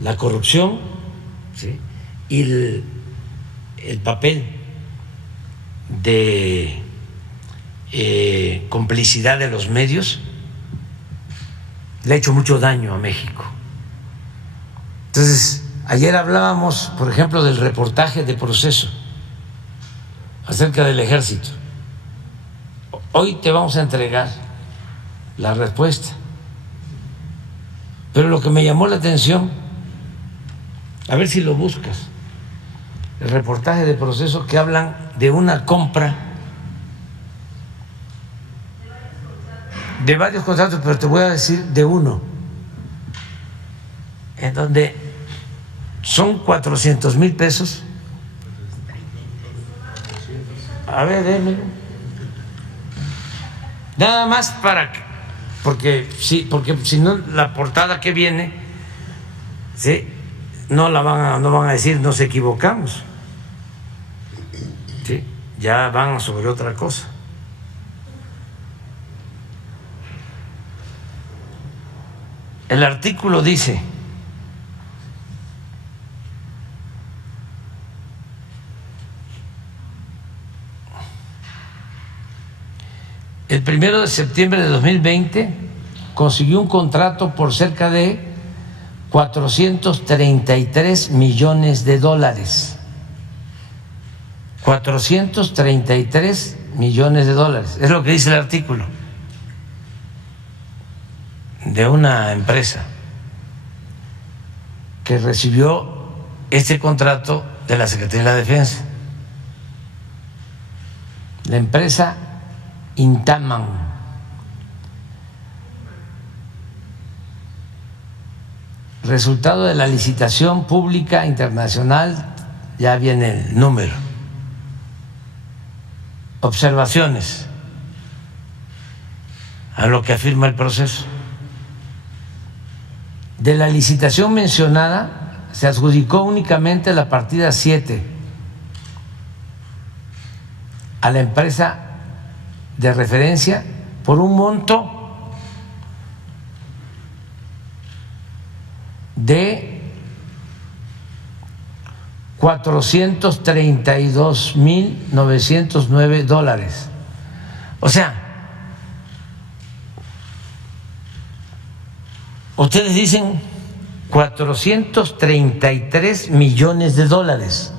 La corrupción, ¿sí?, y el papel de complicidad de los medios le ha hecho mucho daño a México. Entonces, ayer hablábamos, por ejemplo, del reportaje de Proceso acerca del ejército. Hoy te vamos a entregar la respuesta. Pero lo que me llamó la atención, a ver si lo buscas, el reportaje de Proceso, que hablan de una compra de varios contratos, pero te voy a decir de uno, en donde son 400,000 pesos. A ver, déme. Nada más para que, porque si no, la portada que viene, ¿sí?, no van a decir nos equivocamos, ¿sí?, ya van sobre otra cosa. El artículo dice: el 1 de septiembre de 2020 consiguió un contrato por cerca de 433 millones de dólares. 433 millones de dólares, es lo que dice el artículo, de una empresa que recibió este contrato de la Secretaría de la Defensa. La empresa Intaman. Resultado de la licitación pública internacional, ya viene el número. Observaciones a lo que afirma el proceso. De la licitación mencionada se adjudicó únicamente la partida 7 a la empresa de referencia por un monto de 432,909 dólares. O sea, ustedes dicen 433 millones de dólares.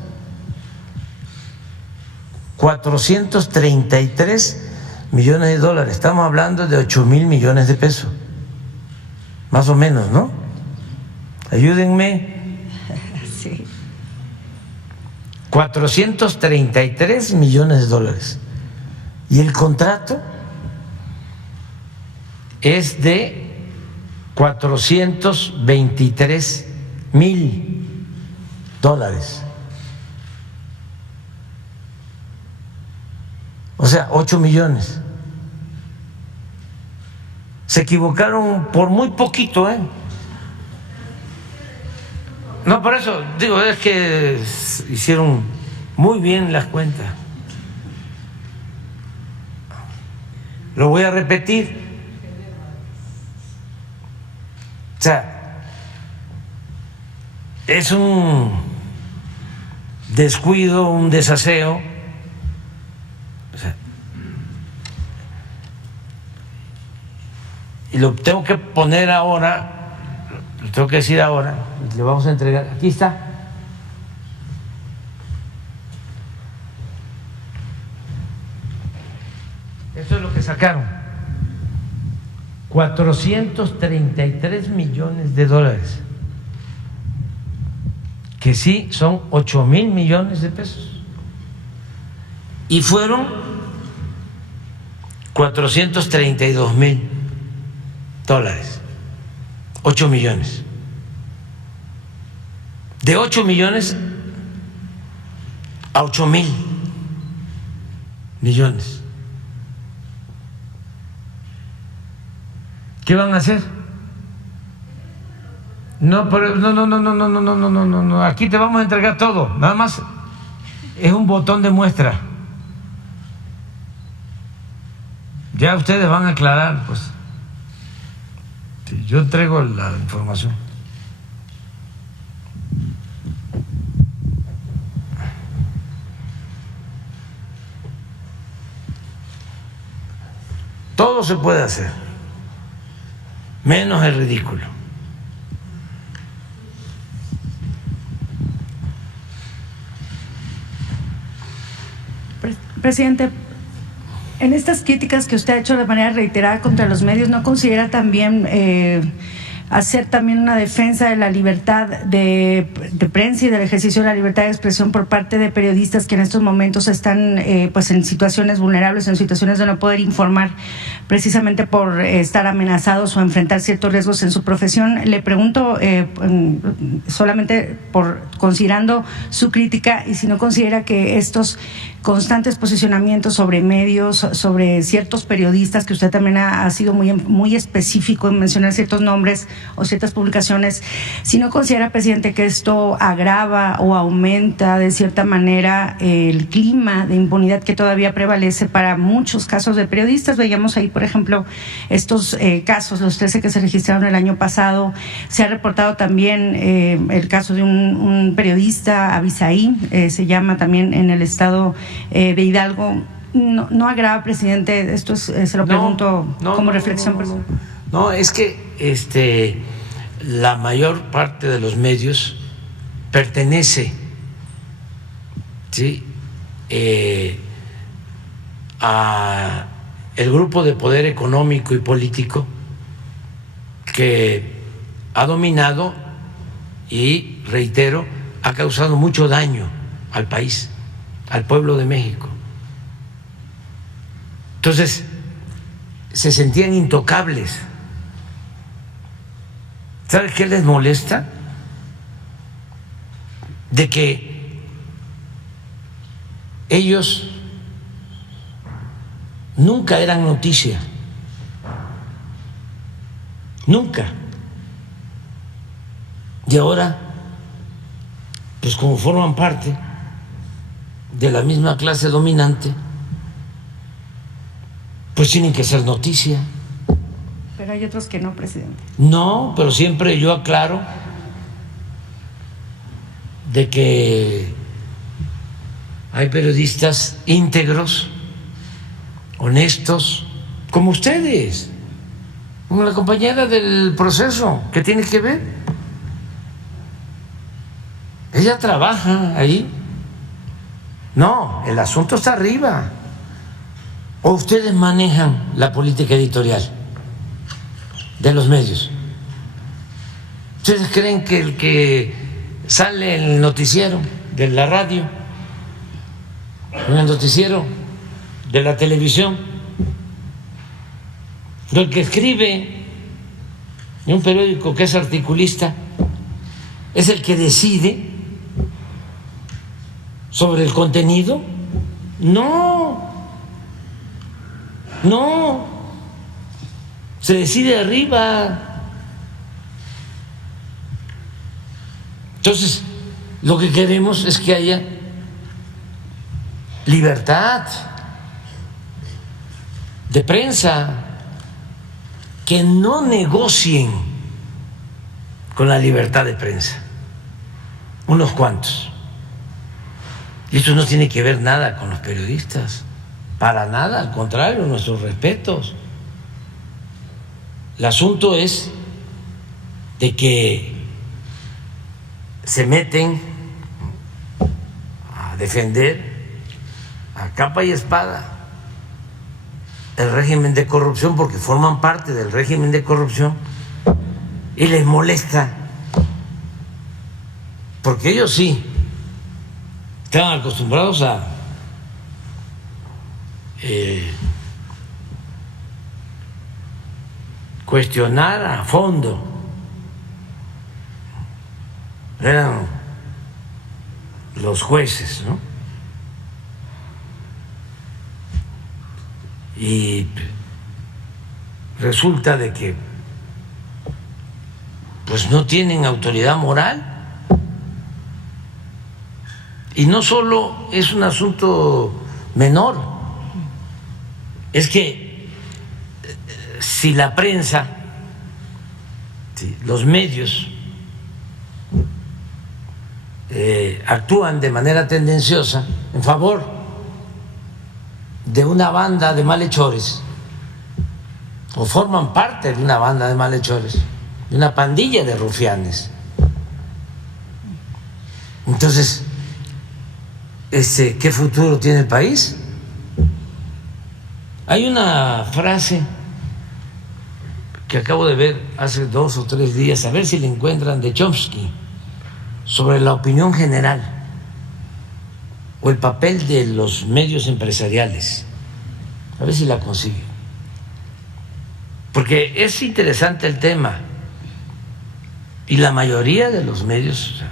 433 millones de dólares. Estamos hablando de 8,000 millones de pesos. Más o menos, ¿no? Ayúdenme. Sí. 433 millones de dólares. Y el contrato es de 423,000 dólares. O sea, 8 millones. Se equivocaron por muy poquito, ¿eh? No, por eso digo, es que hicieron muy bien las cuentas. Lo voy a repetir. O sea, es un descuido, un desaseo. O sea, y lo tengo que poner ahora. Lo tengo que decir ahora, le vamos a entregar. Aquí está. Esto sacaron 433 millones de dólares, que sí son 8,000 millones de pesos, y fueron 432,000 dólares, 8 millones. De 8 millones a 8,000 millones. ¿Qué van a hacer? No, pero no, aquí te vamos a entregar todo, nada más es un botón de muestra. Ya ustedes van a aclarar, pues. Sí, yo entrego la información. Todo se puede hacer, menos el ridículo. Presidente, en estas críticas que usted ha hecho de manera reiterada contra los medios, ¿no considera también hacer también una defensa de la libertad de prensa y del ejercicio de la libertad de expresión por parte de periodistas que en estos momentos están pues en situaciones vulnerables, en situaciones de no poder informar precisamente por estar amenazados o enfrentar ciertos riesgos en su profesión? Le pregunto solamente por considerando su crítica, y si no considera que estos constantes posicionamientos sobre medios, sobre ciertos periodistas, que usted también ha sido muy específico en mencionar ciertos nombres o ciertas publicaciones, si no considera, presidente, que esto agrava o aumenta de cierta manera el clima de impunidad que todavía prevalece para muchos casos de periodistas. Veíamos ahí, por ejemplo, estos casos, los 13 que se registraron el año pasado. Se ha reportado también el caso de un periodista, Abisaí, se llama también en el estado de Hidalgo. No agrava, presidente, esto se lo pregunto como reflexión. No, es que la mayor parte de los medios pertenece, ¿sí?, a el grupo de poder económico y político que ha dominado y, reitero, ha causado mucho daño al país, al pueblo de México. Entonces, se sentían intocables. ¿Sabes qué les molesta? De que ellos nunca eran noticia, nunca. Y ahora, pues como forman parte de la misma clase dominante, pues tienen que ser noticia. Pero hay otros que no, presidente. No, pero siempre yo aclaro de que hay periodistas íntegros, honestos, como ustedes, como la compañera del Proceso, que tiene que ver. Ella trabaja ahí. No, el asunto está arriba. ¿O ustedes manejan la política editorial de los medios? ¿Ustedes creen que el que sale en el noticiero de la radio, en el noticiero de la televisión, el que escribe en un periódico que es articulista, es el que decide sobre el contenido? No, se decide arriba. Entonces, lo que queremos es que haya libertad de prensa, que no negocien con la libertad de prensa unos cuantos. Y esto no tiene que ver nada con los periodistas, para nada, al contrario, nuestros respetos. El asunto es de que se meten a defender a capa y espada el régimen de corrupción porque forman parte del régimen de corrupción y les molesta porque ellos sí están acostumbrados a cuestionar a fondo. Eran los jueces, ¿no? Y resulta de que pues no tienen autoridad moral. Y no solo es un asunto menor, es que si la prensa, si los medios actúan de manera tendenciosa en favor de una banda de malhechores o forman parte de una banda de malhechores, de una pandilla de rufianes, entonces ¿qué futuro tiene el país? Hay una frase que acabo de ver hace 2 o 3 días, a ver si la encuentran, de Chomsky, sobre la opinión general o el papel de los medios empresariales. A ver si la consigue. Porque es interesante el tema. Y la mayoría de los medios,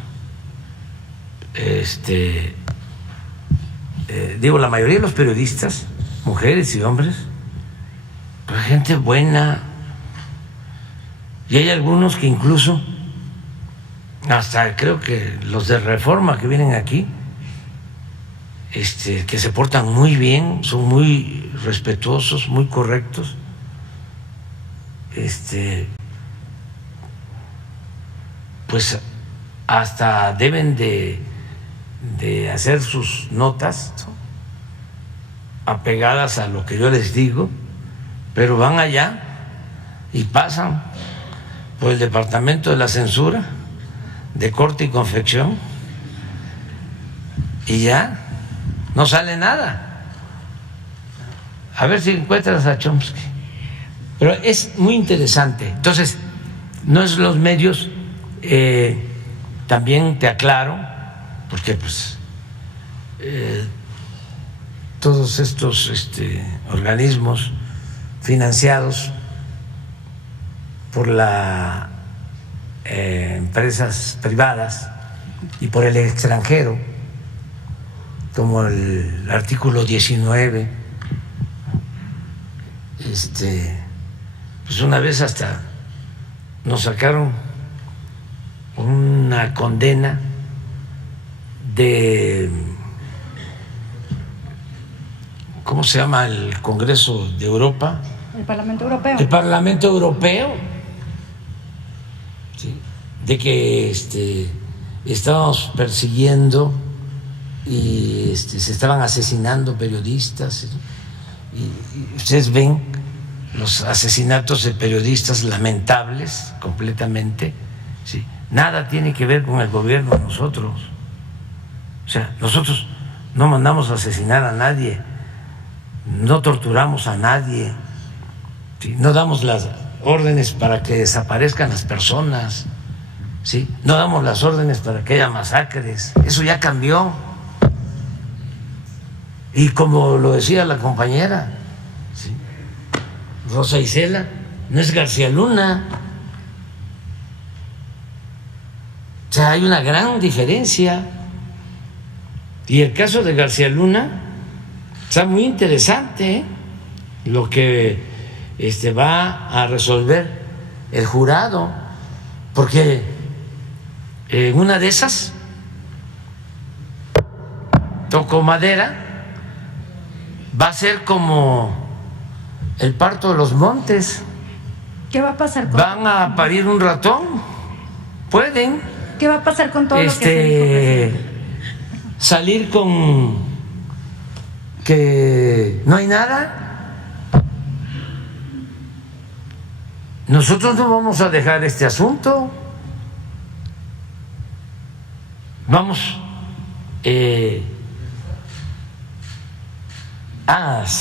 la mayoría de los periodistas, mujeres y hombres, pues gente buena, y hay algunos que incluso, hasta creo que los de Reforma que vienen aquí, que se portan muy bien, son muy respetuosos, muy correctos, pues hasta deben de hacer sus notas apegadas a lo que yo les digo, pero van allá y pasan por el departamento de la censura, de corte y confección, y ya no sale nada. A ver si encuentras a Chomsky. Pero es muy interesante. Entonces, no es los medios, también te aclaro, porque pues todos estos organismos financiados por las empresas privadas y por el extranjero, como el artículo 19, pues una vez hasta nos sacaron una condena de, ¿cómo se llama? El Congreso de Europa. El Parlamento Europeo. El Parlamento Europeo, ¿sí? De que estábamos persiguiendo y se estaban asesinando periodistas, y ustedes ven los asesinatos de periodistas lamentables completamente, ¿sí? Nada tiene que ver con el gobierno de nosotros. O sea, nosotros no mandamos a asesinar a nadie, no torturamos a nadie, ¿sí? No damos las órdenes para que desaparezcan las personas, ¿sí? No damos las órdenes para que haya masacres. Eso ya cambió. Y como lo decía la compañera, ¿sí? Rosa Isela, no es García Luna. O sea, hay una gran diferencia. Y el caso de García Luna está muy interesante, ¿eh? Lo que va a resolver el jurado, porque en una de esas toco madera, va a ser como el parto de los montes. ¿Qué va a pasar con van a parir un ratón? Pueden. ¿Qué va a pasar con todo lo que se dijo, salir con que no hay nada? Nosotros no vamos a dejar este asunto. Vamos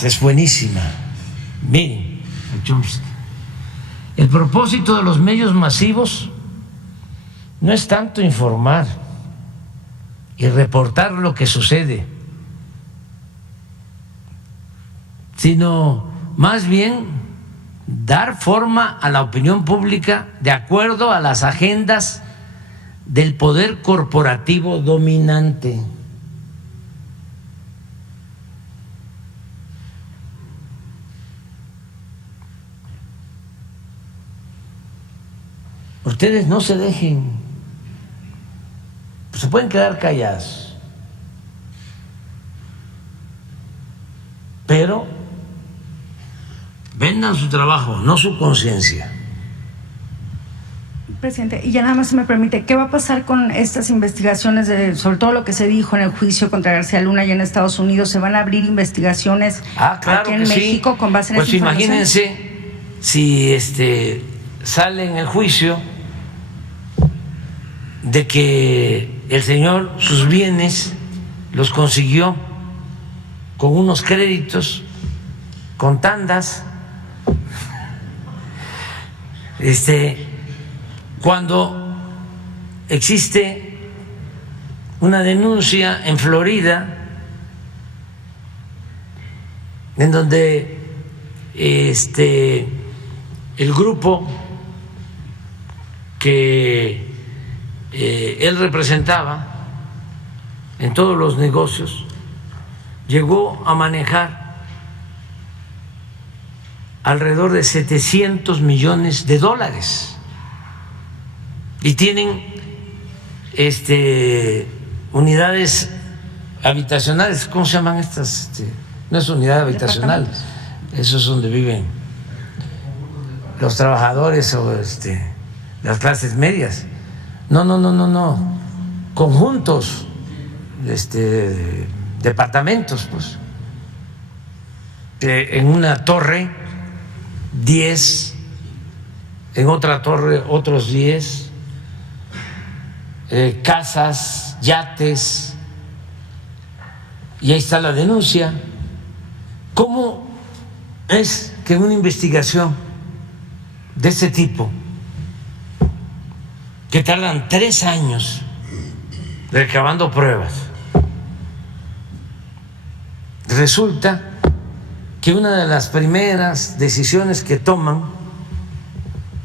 es buenísima Miren, Chomsky, el propósito de los medios masivos no es tanto informar y reportar lo que sucede, sino más bien dar forma a la opinión pública de acuerdo a las agendas del poder corporativo dominante. Ustedes no se dejen, se pueden quedar callados, pero vendan su trabajo, no su conciencia. Presidente, y ya nada más se me permite, ¿qué va a pasar con estas investigaciones, sobre todo lo que se dijo en el juicio contra García Luna allá en Estados Unidos? ¿Se van a abrir investigaciones aquí en México con base en esta información? Imagínense si sale en el juicio de que el señor sus bienes los consiguió con unos créditos, con tandas, cuando existe una denuncia en Florida en donde el grupo que él representaba en todos los negocios llegó a manejar alrededor de 700 millones de dólares y tienen unidades habitacionales. ¿Cómo se llaman estas? No es unidad habitacional, eso es donde viven los trabajadores o las clases medias. No, conjuntos, departamentos, pues, en una torre 10, en otra torre otros 10, casas, yates, y ahí está la denuncia. ¿Cómo es que en una investigación de este tipo, que tardan 3 años recabando pruebas, resulta que una de las primeras decisiones que toman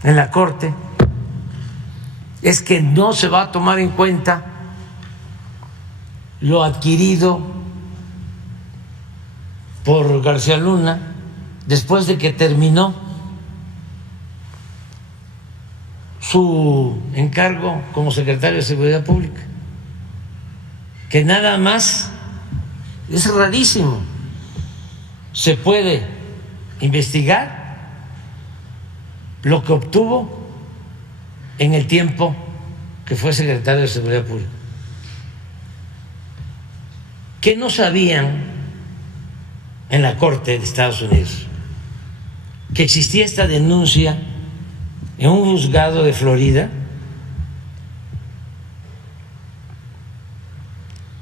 en la Corte es que no se va a tomar en cuenta lo adquirido por García Luna después de que terminó su encargo como secretario de Seguridad Pública? Que nada más, es rarísimo, se puede investigar lo que obtuvo en el tiempo que fue secretario de Seguridad Pública. ¿Qué no sabían en la Corte de Estados Unidos? Que existía esta denuncia en un juzgado de Florida.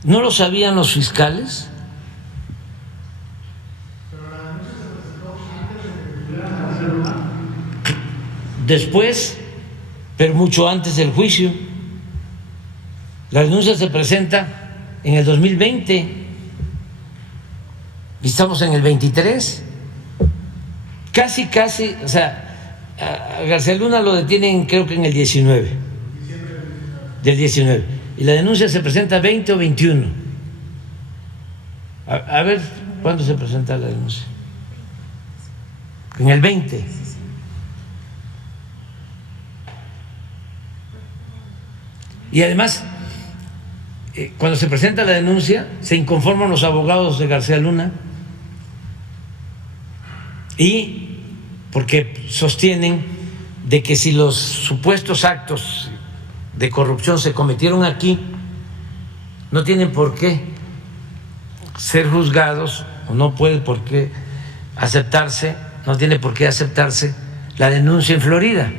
¿No lo sabían los fiscales? Después, pero mucho antes del juicio. La denuncia se presenta en el 2020 y estamos en el 23. Casi, o sea, a García Luna lo detienen creo que en el 19, del 19, y la denuncia se presenta 20 o 21. A ver, ¿cuándo se presenta la denuncia? En el 20. Y además, cuando se presenta la denuncia, se inconforman los abogados de García Luna, y porque sostienen de que si los supuestos actos de corrupción se cometieron aquí, no tienen por qué ser juzgados, o no puede por qué aceptarse, no tiene por qué aceptarse la denuncia en Florida.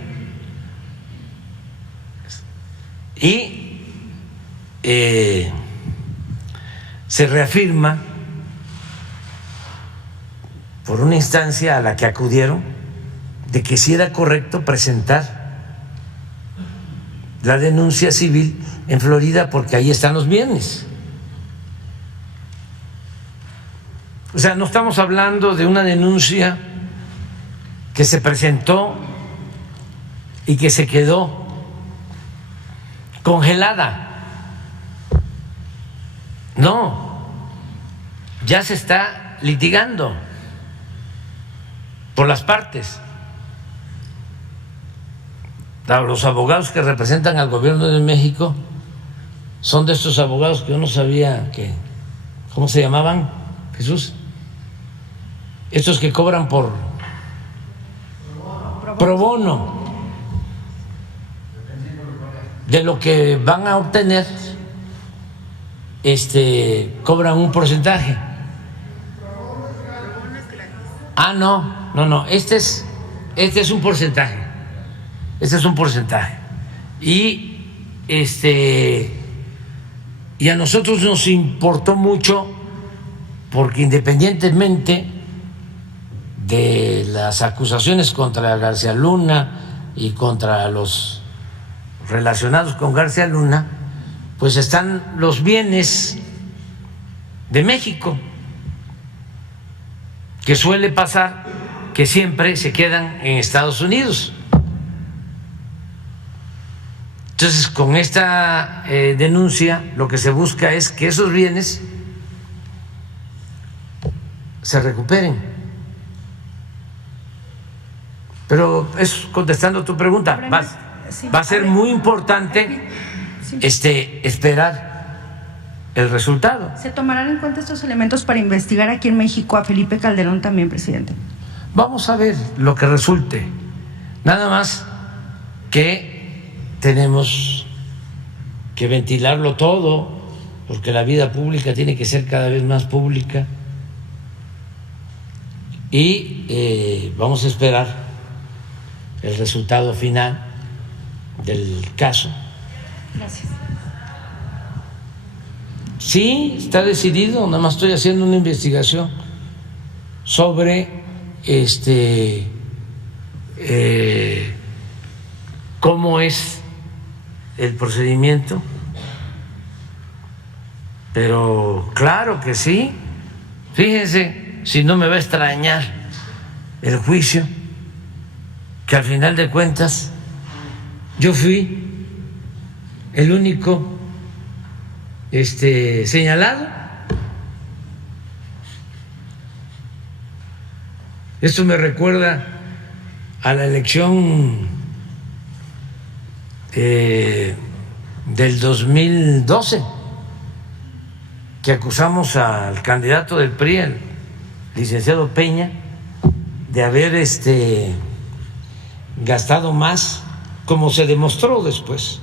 Y se reafirma por una instancia a la que acudieron de que sí era correcto presentar la denuncia civil en Florida porque ahí están los bienes. O sea, no estamos hablando de una denuncia que se presentó y que se quedó congelada. No, ya se está litigando por las partes. Los abogados que representan al gobierno de México son de estos abogados que yo no sabía que, ¿cómo se llamaban, Jesús? Estos que cobran por pro bono, de lo que van a obtener, cobran un porcentaje. Ah, no, este es un porcentaje. Este es un porcentaje. Y a nosotros nos importó mucho porque independientemente de las acusaciones contra García Luna y contra los relacionados con García Luna, pues están los bienes de México, que suele pasar que siempre se quedan en Estados Unidos. Entonces, con esta denuncia lo que se busca es que esos bienes se recuperen. Pero es contestando tu pregunta, va a ser muy importante esperar el resultado. ¿Se tomarán en cuenta estos elementos para investigar aquí en México a Felipe Calderón también, presidente? Vamos a ver lo que resulte. Nada más que tenemos que ventilarlo todo, porque la vida pública tiene que ser cada vez más pública, y vamos a esperar el resultado final del caso. Gracias. Sí, está decidido, nada más estoy haciendo una investigación sobre cómo es el procedimiento, pero claro que sí. Fíjense, si no me va a extrañar el juicio, que al final de cuentas yo fui el único señalado. Esto me recuerda a la elección del 2012, que acusamos al candidato del PRI, el licenciado Peña, de haber gastado más, como se demostró después,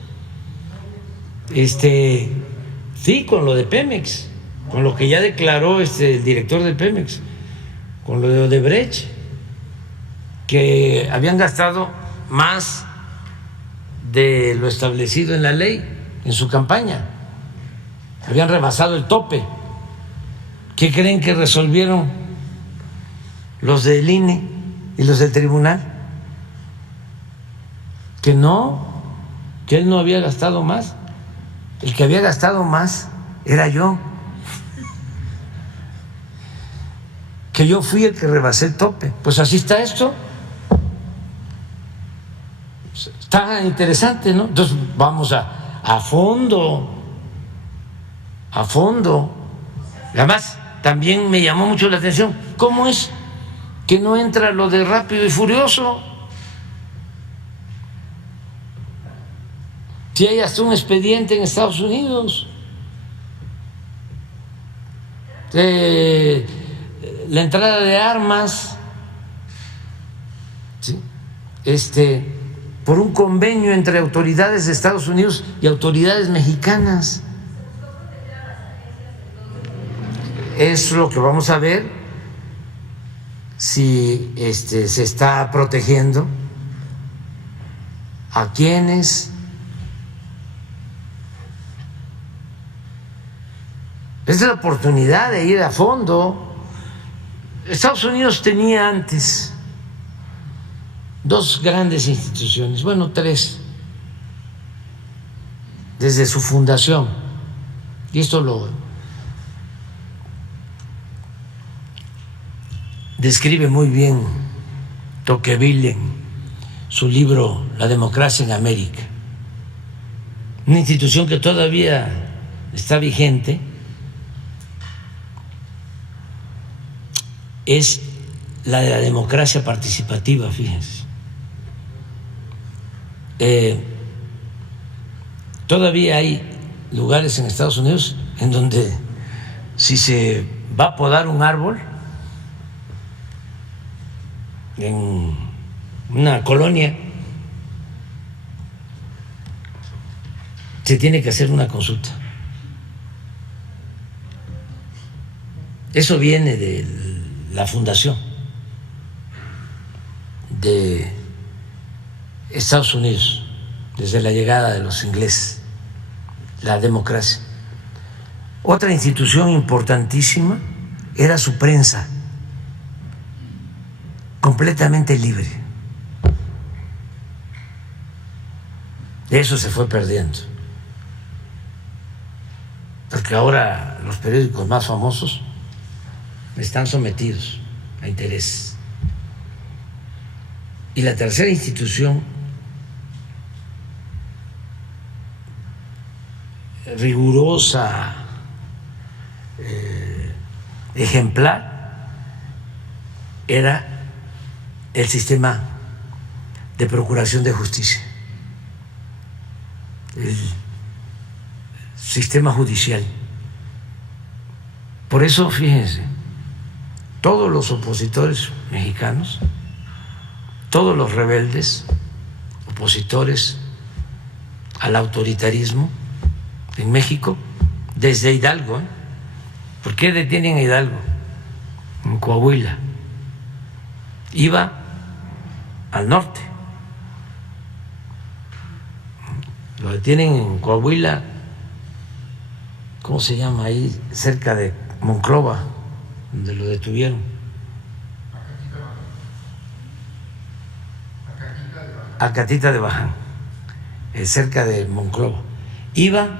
sí, con lo de Pemex, con lo que ya declaró el director de Pemex, con lo de Odebrecht, que habían gastado más de lo establecido en la ley en su campaña, habían rebasado el tope. ¿Qué creen que resolvieron los del INE y los del tribunal? Que no, que él no había gastado más. El que había gastado más era yo, que yo fui el que rebasé el tope. Pues así está esto. Está interesante, ¿no? Entonces vamos a fondo. Además, también me llamó mucho la atención cómo es que no entra lo de Rápido y Furioso. Si hay hasta un expediente en Estados Unidos, la entrada de armas, ¿sí? Por un convenio entre autoridades de Estados Unidos y autoridades mexicanas. Es lo que vamos a ver, si se está protegiendo a quienes. Es la oportunidad de ir a fondo. Estados Unidos tenía antes dos grandes instituciones, bueno, tres, desde su fundación, y esto lo describe muy bien Tocqueville en su libro La democracia en América, una institución que todavía está vigente, es la de la democracia participativa, fíjense. Todavía hay lugares en Estados Unidos en donde si se va a podar un árbol en una colonia, se tiene que hacer una consulta. Eso viene de la fundación de Estados Unidos, desde la llegada de los ingleses, la democracia. Otra institución importantísima era su prensa, completamente libre. Eso se fue perdiendo, porque ahora los periódicos más famosos están sometidos a intereses. Y la tercera institución rigurosa, ejemplar, era el sistema de procuración de justicia, el sistema judicial. Por eso, fíjense, todos los opositores mexicanos, todos los rebeldes, opositores al autoritarismo en México, desde Hidalgo, ¿por qué detienen a Hidalgo? En Coahuila. Iba al norte, lo detienen en Coahuila, ¿cómo se llama ahí? Cerca de Monclova, donde lo detuvieron. Acatita de Baján, cerca de Monclova. Iba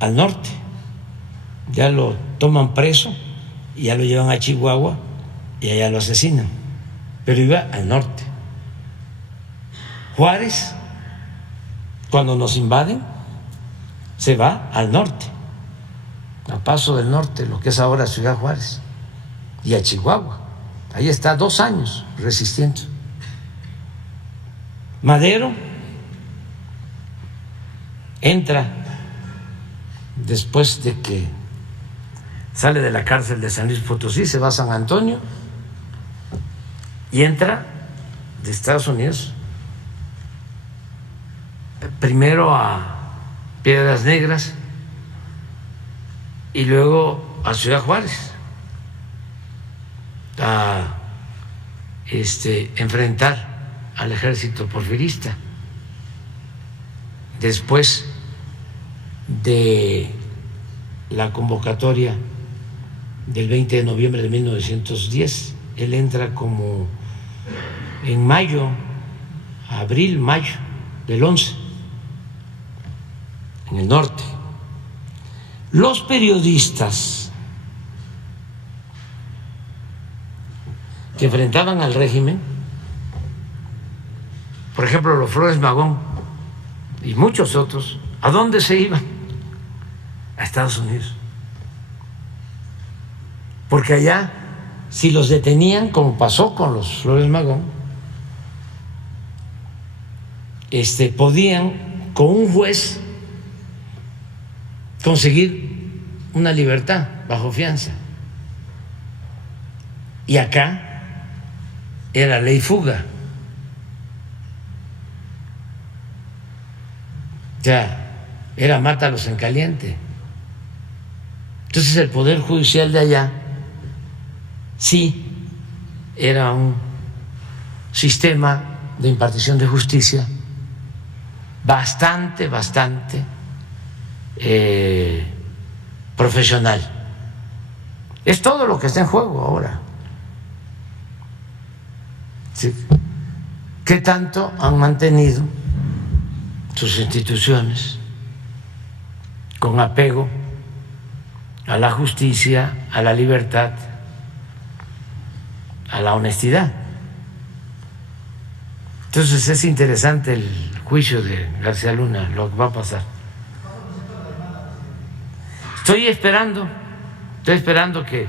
al norte, ya lo toman preso y ya lo llevan a Chihuahua y allá lo asesinan, pero iba al norte. Juárez, cuando nos invaden, se va al norte, a Paso del Norte, lo que es ahora Ciudad Juárez, y a Chihuahua. Ahí está 2 años resistiendo. Madero entra después de que sale de la cárcel de San Luis Potosí, se va a San Antonio y entra de Estados Unidos primero a Piedras Negras y luego a Ciudad Juárez a enfrentar al ejército porfirista. Después de la convocatoria del 20 de noviembre de 1910, él entra como en mayo, abril, mayo del 11, en el norte. Los periodistas que enfrentaban al régimen, por ejemplo, los Flores Magón y muchos otros, ¿a dónde se iban? A Estados Unidos. Porque allá, si los detenían, como pasó con los Flores Magón, podían, con un juez, conseguir una libertad bajo fianza. Y acá era ley fuga. O sea, era mátalos en caliente. Entonces el Poder Judicial de allá sí era un sistema de impartición de justicia bastante profesional. Es todo lo que está en juego ahora. ¿Sí? ¿Qué tanto han mantenido sus instituciones con apego a la justicia, a la libertad, a la honestidad? Entonces es interesante el juicio de García Luna, lo que va a pasar. Estoy esperando que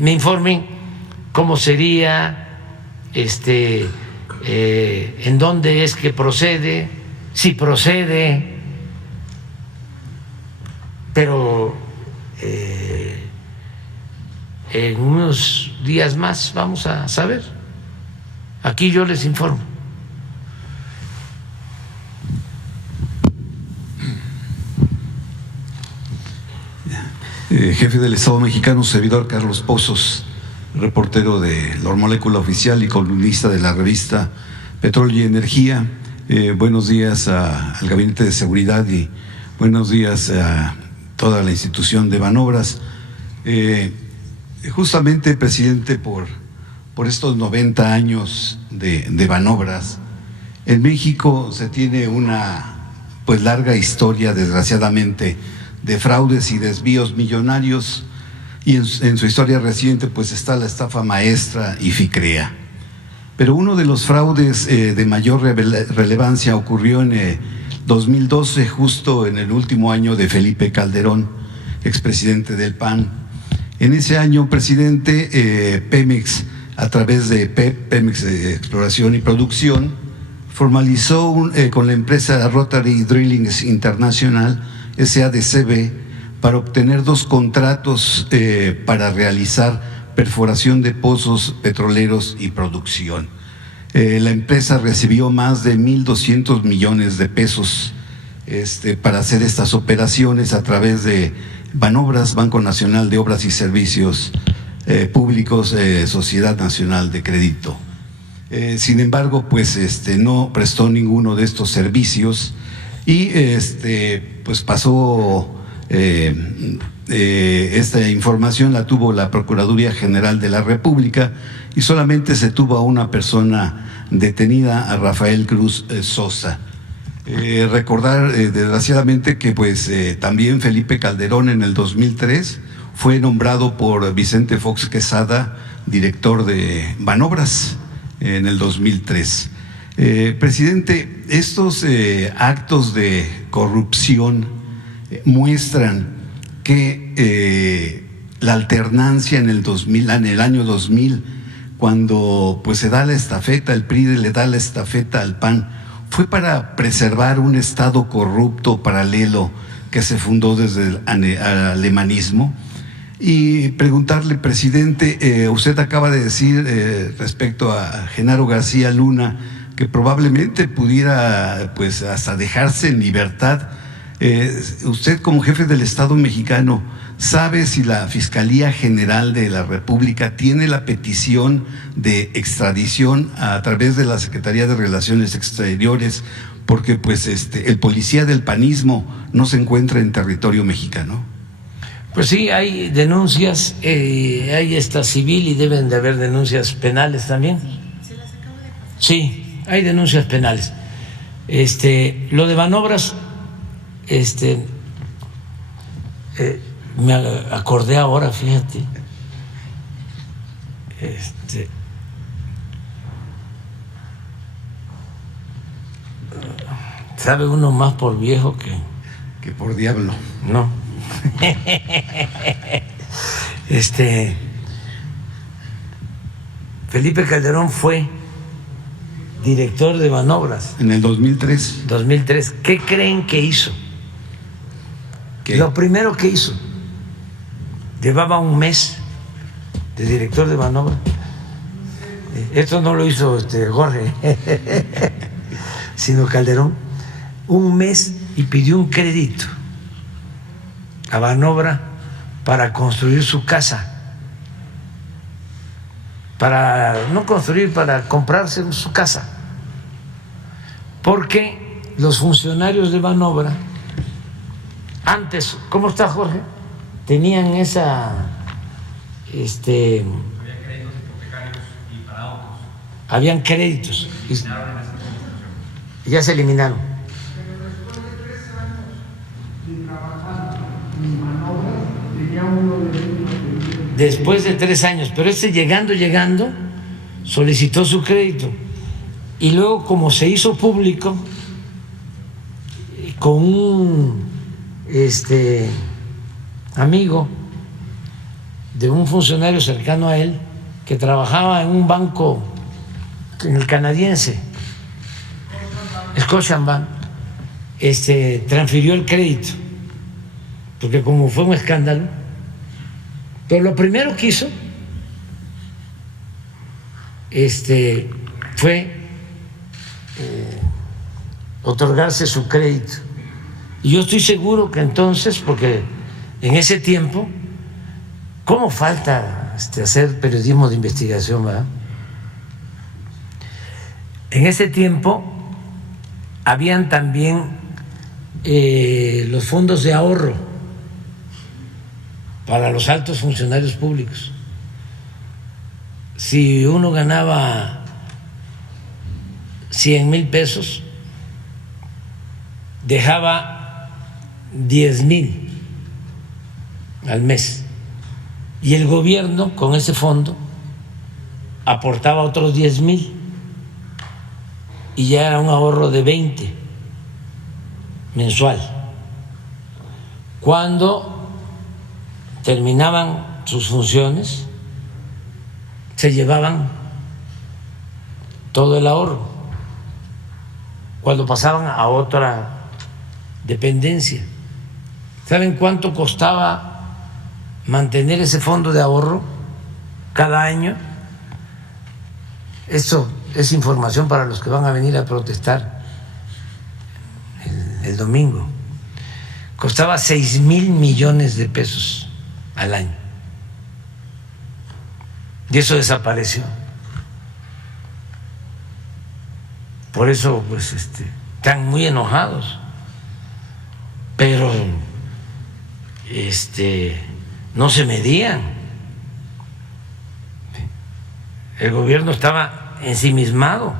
me informen cómo sería, en dónde es que procede, si procede, pero en unos días más vamos a saber. Aquí yo les informo. Jefe del Estado mexicano, servidor Carlos Pozos, reportero de La Molécula Oficial y columnista de la revista Petróleo y Energía. Buenos días al Gabinete de Seguridad y buenos días a toda la institución de Banobras. Justamente, presidente, por estos 90 años de Banobras, en México se tiene una larga historia, desgraciadamente, de fraudes y desvíos millonarios, y en su historia reciente pues está la estafa maestra y FICREA. Pero uno de los fraudes de mayor relevancia ocurrió en 2012, justo en el último año de Felipe Calderón, expresidente del PAN. En ese año, presidente, Pemex, a través de Pemex Exploración y Producción, formalizó con la empresa Rotary Drilling International, SADCB, para obtener 2 contratos para realizar perforación de pozos petroleros y producción. La empresa recibió más de 1.200 millones de pesos para hacer estas operaciones a través de Banobras, Banco Nacional de Obras y Servicios Públicos, Sociedad Nacional de Crédito. Sin embargo, pues no prestó ninguno de estos servicios y pues pasó, esta información la tuvo la Procuraduría General de la República y solamente se tuvo a una persona detenida, a Rafael Cruz Sosa. Recordar desgraciadamente que pues también Felipe Calderón en el 2003 fue nombrado por Vicente Fox Quesada director de Banobras en el 2003. Presidente, estos actos de corrupción muestran que la alternancia en el año 2000, cuando pues se da la estafeta, el PRI le da la estafeta al PAN, fue para preservar un Estado corrupto paralelo que se fundó desde el alemanismo. Y preguntarle, presidente, usted acaba de decir respecto a Genaro García Luna que probablemente pudiera pues hasta dejarse en libertad. Usted, como jefe del Estado mexicano, ¿sabe si la Fiscalía General de la República tiene la petición de extradición a través de la Secretaría de Relaciones Exteriores? Porque pues el policía del panismo no se encuentra en territorio mexicano. Pues sí, hay denuncias, hay esta civil y deben de haber denuncias penales también. Sí, hay denuncias penales. Lo de Banobras, me acordé ahora, fíjate. ¿Sabe uno más por viejo que por diablo? No. Felipe Calderón fue director de Banobras en el 2003. 2003. ¿Qué creen que hizo? ¿Qué? Lo primero que hizo, llevaba un mes de director de Banobras. Esto no lo hizo Jorge, sino Calderón. Un mes y pidió un crédito a Banobra para construir su casa, para no construir, para comprarse su casa, porque los funcionarios de Banobra antes, ¿cómo está Jorge? Tenían esa créditos hipotecarios y para autos. Habían créditos y ya se eliminaron. Después de 3 años, pero llegando, solicitó su crédito. Y luego, como se hizo público, con un amigo de un funcionario cercano a él, que trabajaba en un banco, en el canadiense, Scotiabank, transfirió el crédito, porque como fue un escándalo, pero lo primero que hizo fue otorgarse su crédito. Y yo estoy seguro que entonces, porque en ese tiempo, ¿cómo falta hacer periodismo de investigación, verdad? En ese tiempo habían también los fondos de ahorro para los altos funcionarios públicos. Si uno ganaba 100,000 pesos, dejaba 10,000 al mes, y el gobierno con ese fondo aportaba otros 10,000 y ya era un ahorro de 20 mensual. Cuando terminaban sus funciones, se llevaban todo el ahorro. Cuando pasaban a otra dependencia, ¿saben cuánto costaba mantener ese fondo de ahorro cada año? Esto es información para los que van a venir a protestar el domingo. Costaba 6,000 millones de pesos al año. Y eso desapareció. Por eso, pues, están muy enojados. Pero, no se medían. El gobierno estaba ensimismado.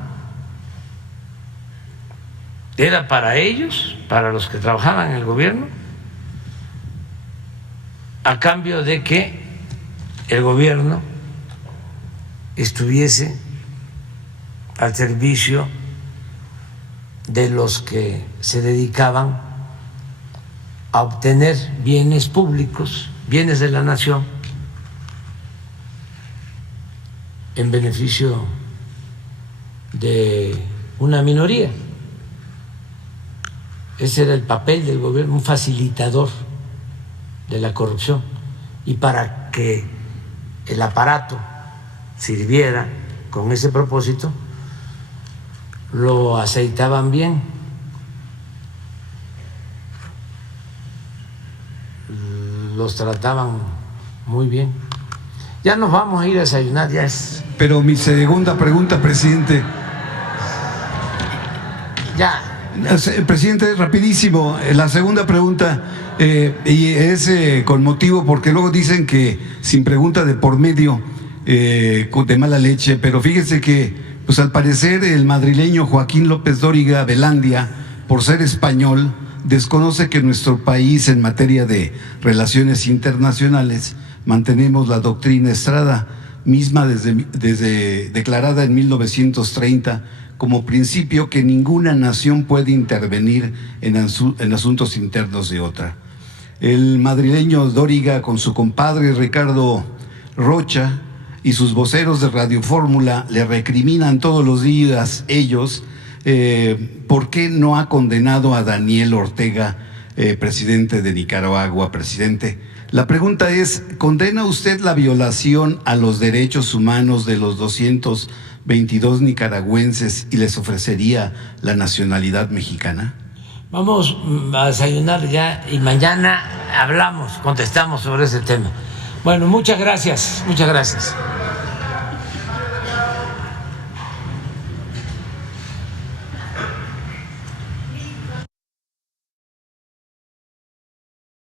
Era para ellos, para los que trabajaban en el gobierno, a cambio de que el gobierno estuviese al servicio de los que se dedicaban a obtener bienes públicos, bienes de la nación, en beneficio de una minoría. Ese era el papel del gobierno, un facilitador de la corrupción. Y para que el aparato sirviera con ese propósito, lo aceitaban bien, los trataban muy bien. Ya nos vamos a ir a desayunar, ya es. Pero mi segunda pregunta, presidente. Ya. Presidente, rapidísimo, la segunda pregunta, y es con motivo, porque luego dicen que sin pregunta de por medio, de mala leche, pero fíjese que, pues al parecer, el madrileño Joaquín López Dóriga Velandia, por ser español, desconoce que nuestro país, en materia de relaciones internacionales, mantenemos la doctrina Estrada, misma desde declarada en 1930, como principio que ninguna nación puede intervenir en asuntos internos de otra. El madrileño Dóriga, con su compadre Ricardo Rocha y sus voceros de Radio Fórmula, le recriminan todos los días ellos por qué no ha condenado a Daniel Ortega, presidente de Nicaragua. Presidente, la pregunta es, ¿condena usted la violación a los derechos humanos de los 222 nicaragüenses y les ofrecería la nacionalidad mexicana? Vamos a desayunar ya y mañana contestamos sobre ese tema. Bueno, muchas gracias, muchas gracias.